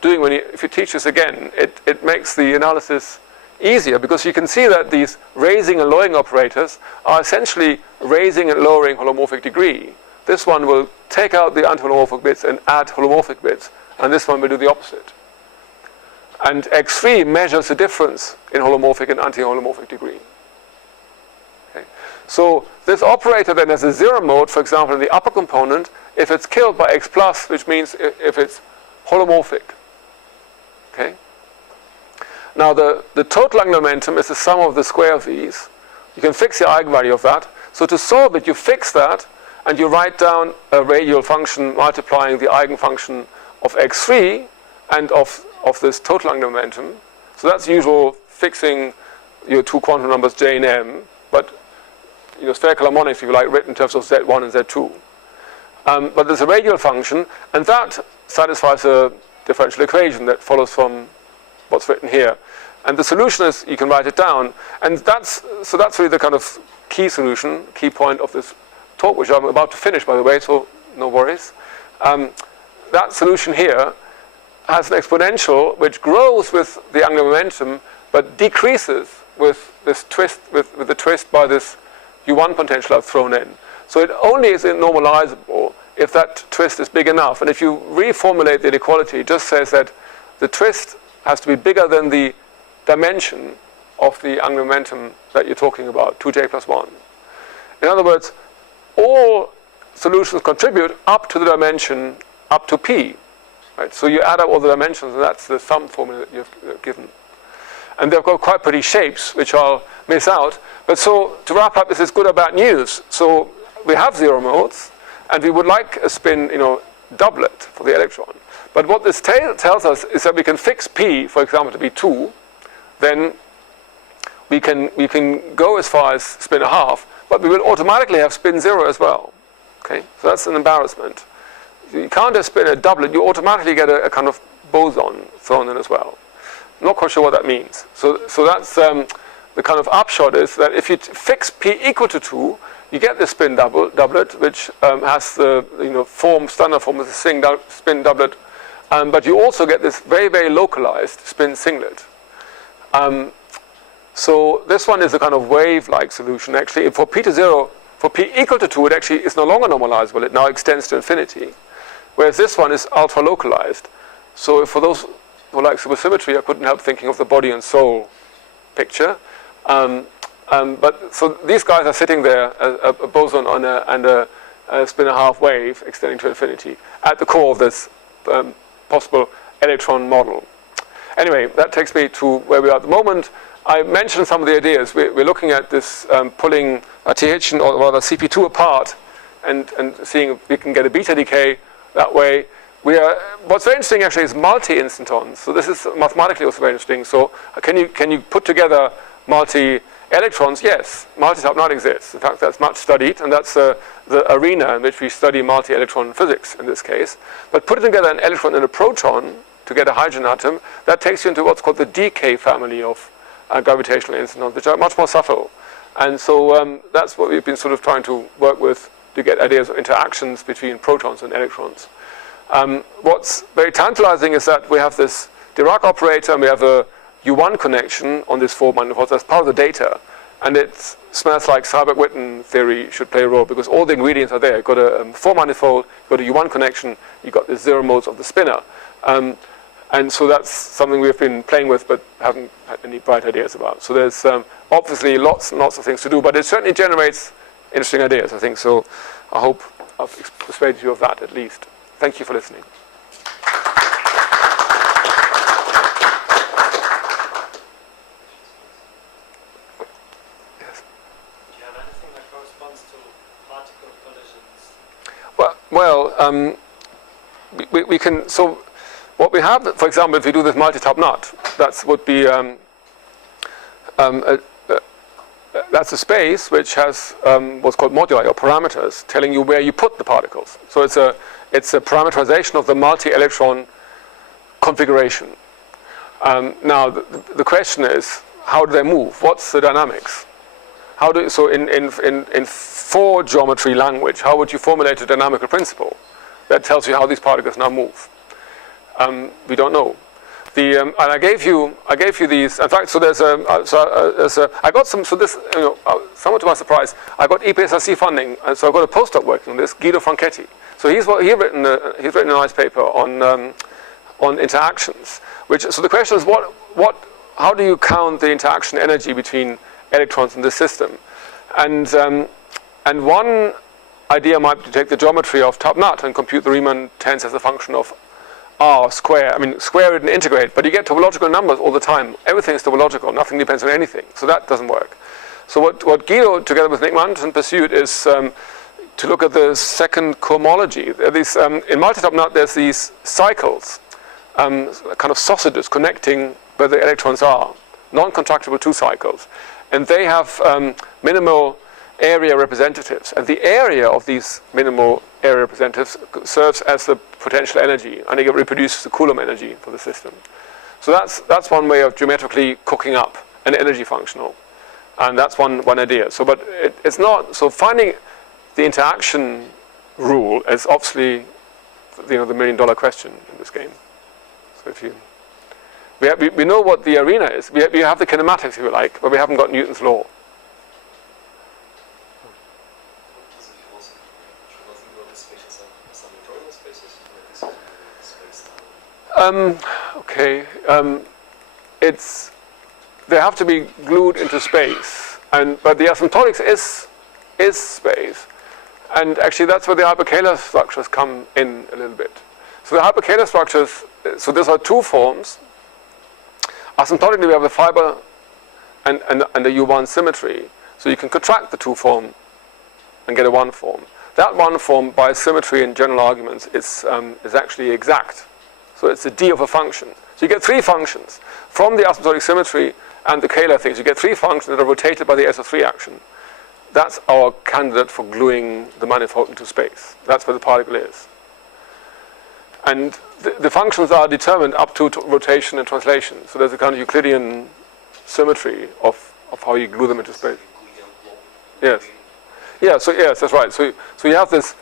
doing if you teach this again. It makes the analysis easier because you can see that these raising and lowering operators are essentially raising and lowering holomorphic degree. This one will take out the anti-holomorphic bits and add holomorphic bits, and this one will do the opposite. And x3 measures the difference in holomorphic and anti-holomorphic degree. Okay. So this operator then has a zero mode, for example, in the upper component, if it's killed by x plus, which means if it's holomorphic. Okay. Now the total angular momentum is the sum of the square of these. You can fix the eigenvalue of that. So to solve it, you fix that, and you write down a radial function multiplying the eigenfunction of x3 and of this total angular momentum. So that's usual fixing your two quantum numbers j and m, but spherical harmonics, if you like, written in terms of z1 and z2. But there's a radial function, and that satisfies a differential equation that follows from what's written here. And the solution is, you can write it down, and that's really the kind of key solution, key point of this talk, which I'm about to finish, by the way, so no worries. That solution here has an exponential which grows with the angular momentum, but decreases with this twist, with the twist by this U1 potential I've thrown in. So it only is normalizable if that twist is big enough. And if you reformulate the inequality, it just says that the twist has to be bigger than the dimension of the angular momentum that you're talking about, 2j plus 1. In other words, all solutions contribute up to the dimension up to p. Right? So you add up all the dimensions, and that's the sum formula that you've given. And they've got quite pretty shapes, which I'll miss out. But so, to wrap up, this is good or bad news. So we have zero modes, and we would like a spin, doublet for the electron. But what this tells us is that we can fix p, for example, to be 2. Then we can go as far as spin a half, but we will automatically have spin 0 as well. Okay, so that's an embarrassment. You can't just spin a doublet, you automatically get a kind of boson thrown in as well. I'm not quite sure what that means. So that's the kind of upshot is that if you fix p equal to 2, you get the spin doublet, which has the standard form of the spin doublet, but you also get this very, very localized spin singlet. So this one is a kind of wave-like solution. Actually, for p to 0, for p equal to 2, it actually is no longer normalizable. It now extends to infinity. Whereas this one is ultra-localized. So for those who like supersymmetry, I couldn't help thinking of the body and soul picture. But so these guys are sitting there, a boson and a spin a half wave extending to infinity at the core of this possible electron model. Anyway, that takes me to where we are at the moment. I mentioned some of the ideas. We're looking at this pulling a TH or rather CP2 apart and seeing if we can get a beta decay that way. what's very interesting actually is multi-instantons. So this is mathematically also very interesting. So can you put together multi-electrons? Yes, multi-Topknot exists. In fact, that's much studied, and that's the arena in which we study multi-electron physics in this case. But putting together an electron and a proton to get a hydrogen atom, that takes you into what's called the decay family of gravitational instantons, which are much more subtle. And so that's what we've been sort of trying to work with to get ideas of interactions between protons and electrons. What's very tantalizing is that we have this Dirac operator and we have a U1 connection on this 4 manifolds as part of the data. And it smells like Seiberg-Witten theory should play a role because all the ingredients are there. You've got a 4 manifold, you've got a U1 connection, you've got the 0 modes of the spinner. And so that's something we've been playing with but haven't had any bright ideas about. So there's obviously lots and lots of things to do, but it certainly generates interesting ideas, I think. So I hope I've persuaded you of that at least. Thank you for listening. Yes. Do you have anything that corresponds to particle collisions? Well, we can. So what we have, for example, if we do this multi-Topknot, that would be that's a space which has what's called moduli or parameters telling you where you put the particles. So it's a parameterization of the multi-electron configuration. Now the question is, how do they move? What's the dynamics? So in 4 geometry language, how would you formulate a dynamical principle that tells you how these particles now move? We don't know. And I gave you these. In fact, so I got some. So this, somewhat to my surprise, I got EPSRC funding, and so I got a postdoc working on this, Guido Franchetti. So he's written a nice paper on interactions. So the question is, how do you count the interaction energy between electrons in this system? And one idea might be to take the geometry of Topknot and compute the Riemann tensor as a function of R square. I mean, square it and integrate, but you get topological numbers all the time. Everything is topological. Nothing depends on anything. So that doesn't work. So what Guido, together with Nick Manton, pursued is to look at the second cohomology. In multi-Topknot, there's these cycles, kind of sausages connecting where the electrons are, non-contractible 2 cycles. And they have minimal area representatives. And the area of these minimal area representatives serves as the potential energy, and it reproduces the Coulomb energy for the system. So that's one way of geometrically cooking up an energy functional. And that's one idea. So, but it's not, so finding the interaction rule is obviously, the $1 million question in this game. So if you, we know what the arena is. We have the kinematics, if you like, but we haven't got Newton's law. Okay, they have to be glued into space, but the asymptotics is space, and actually that's where the hyperkähler structures come in a little bit. So the hyperkähler structures, so these are 2 forms. Asymptotically, we have the fiber and the U1 symmetry, so you can contract the 2 form and get a 1 form. That 1 form, by symmetry and general arguments, is actually exact. So it's a D of a function. So you get 3 functions. From the asymptotic symmetry and the Kähler things, you get 3 functions that are rotated by the SO3 action. That's our candidate for gluing the manifold into space. That's where the particle is. And the functions are determined up to rotation and translation. So there's a kind of Euclidean symmetry of how you glue them into space. Yes. Yeah, so yes, that's right. So you have this,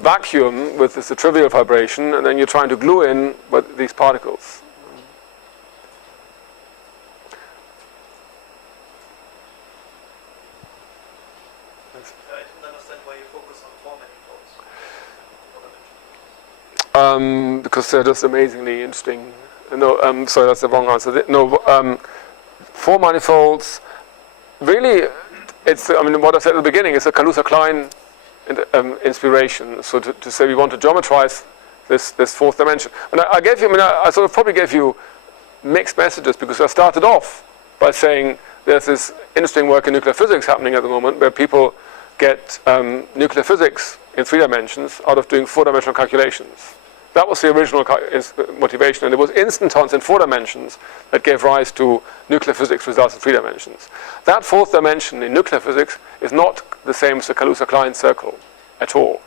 vacuum with this trivial vibration, and then you're trying to glue in these particles. I didn't understand why you focus on 4 manifolds. Because they're just amazingly interesting. No, sorry, that's the wrong answer. No, 4 manifolds. Really, what I said at the beginning is a Kaluza-Klein inspiration. So to say we want to geometrize this 4th dimension. And I gave you, I sort of probably gave you mixed messages because I started off by saying there's this interesting work in nuclear physics happening at the moment where people get nuclear physics in 3 dimensions out of doing 4-dimensional calculations. That was the original motivation, and it was instantons in 4 dimensions that gave rise to nuclear physics results in 3 dimensions. That 4th dimension in nuclear physics is not the same as the Kaluza-Klein circle at all.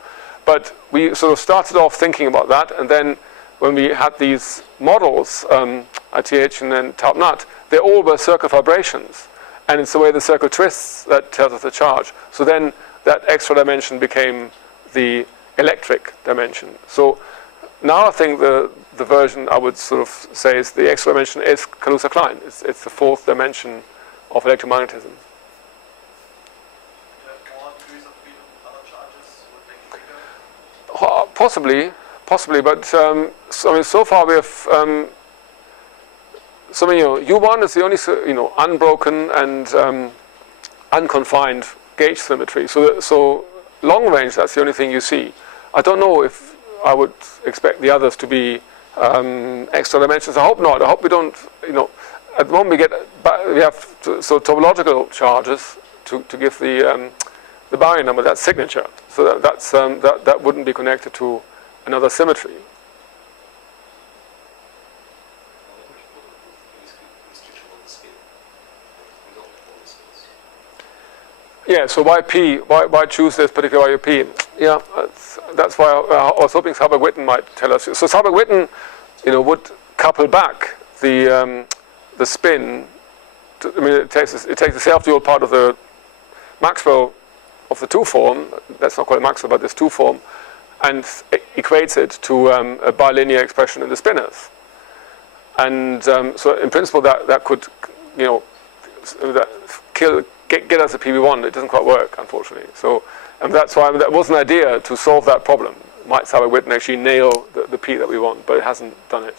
But we sort of started off thinking about that, and then when we had these models, ITH and then Topknot, they all were circle vibrations. And it's the way the circle twists that tells us the charge. So then that extra dimension became the electric dimension. So now I think the version I would sort of say is the extra dimension is Kaluza-Klein. It's the 4th dimension of electromagnetism. You have more degrees of freedom, other charges would make it bigger? Possibly, but so far we have U1 is the only unbroken and unconfined gauge symmetry. So long range, that's the only thing you see. I don't know if I would expect the others to be extra dimensions. I hope not. I hope we don't. At the moment we have topological charges to give the baryon number, that signature. So that wouldn't be connected to another symmetry. Yeah, so why P? Why choose this particular value P? Yeah, that's why I was hoping Seiberg-Witten might tell us. So Seiberg-Witten, would couple back the spin. It takes the self-dual part of the Maxwell of the 2 form. That's not called Maxwell, but this 2 form, and equates it to a bilinear expression in the spinners. And so in principle, that could, get us a PV1. It doesn't quite work, unfortunately. So, and that's why that was an idea to solve that problem. Might Seiberg-Witten actually nail the P that we want, but it hasn't done it.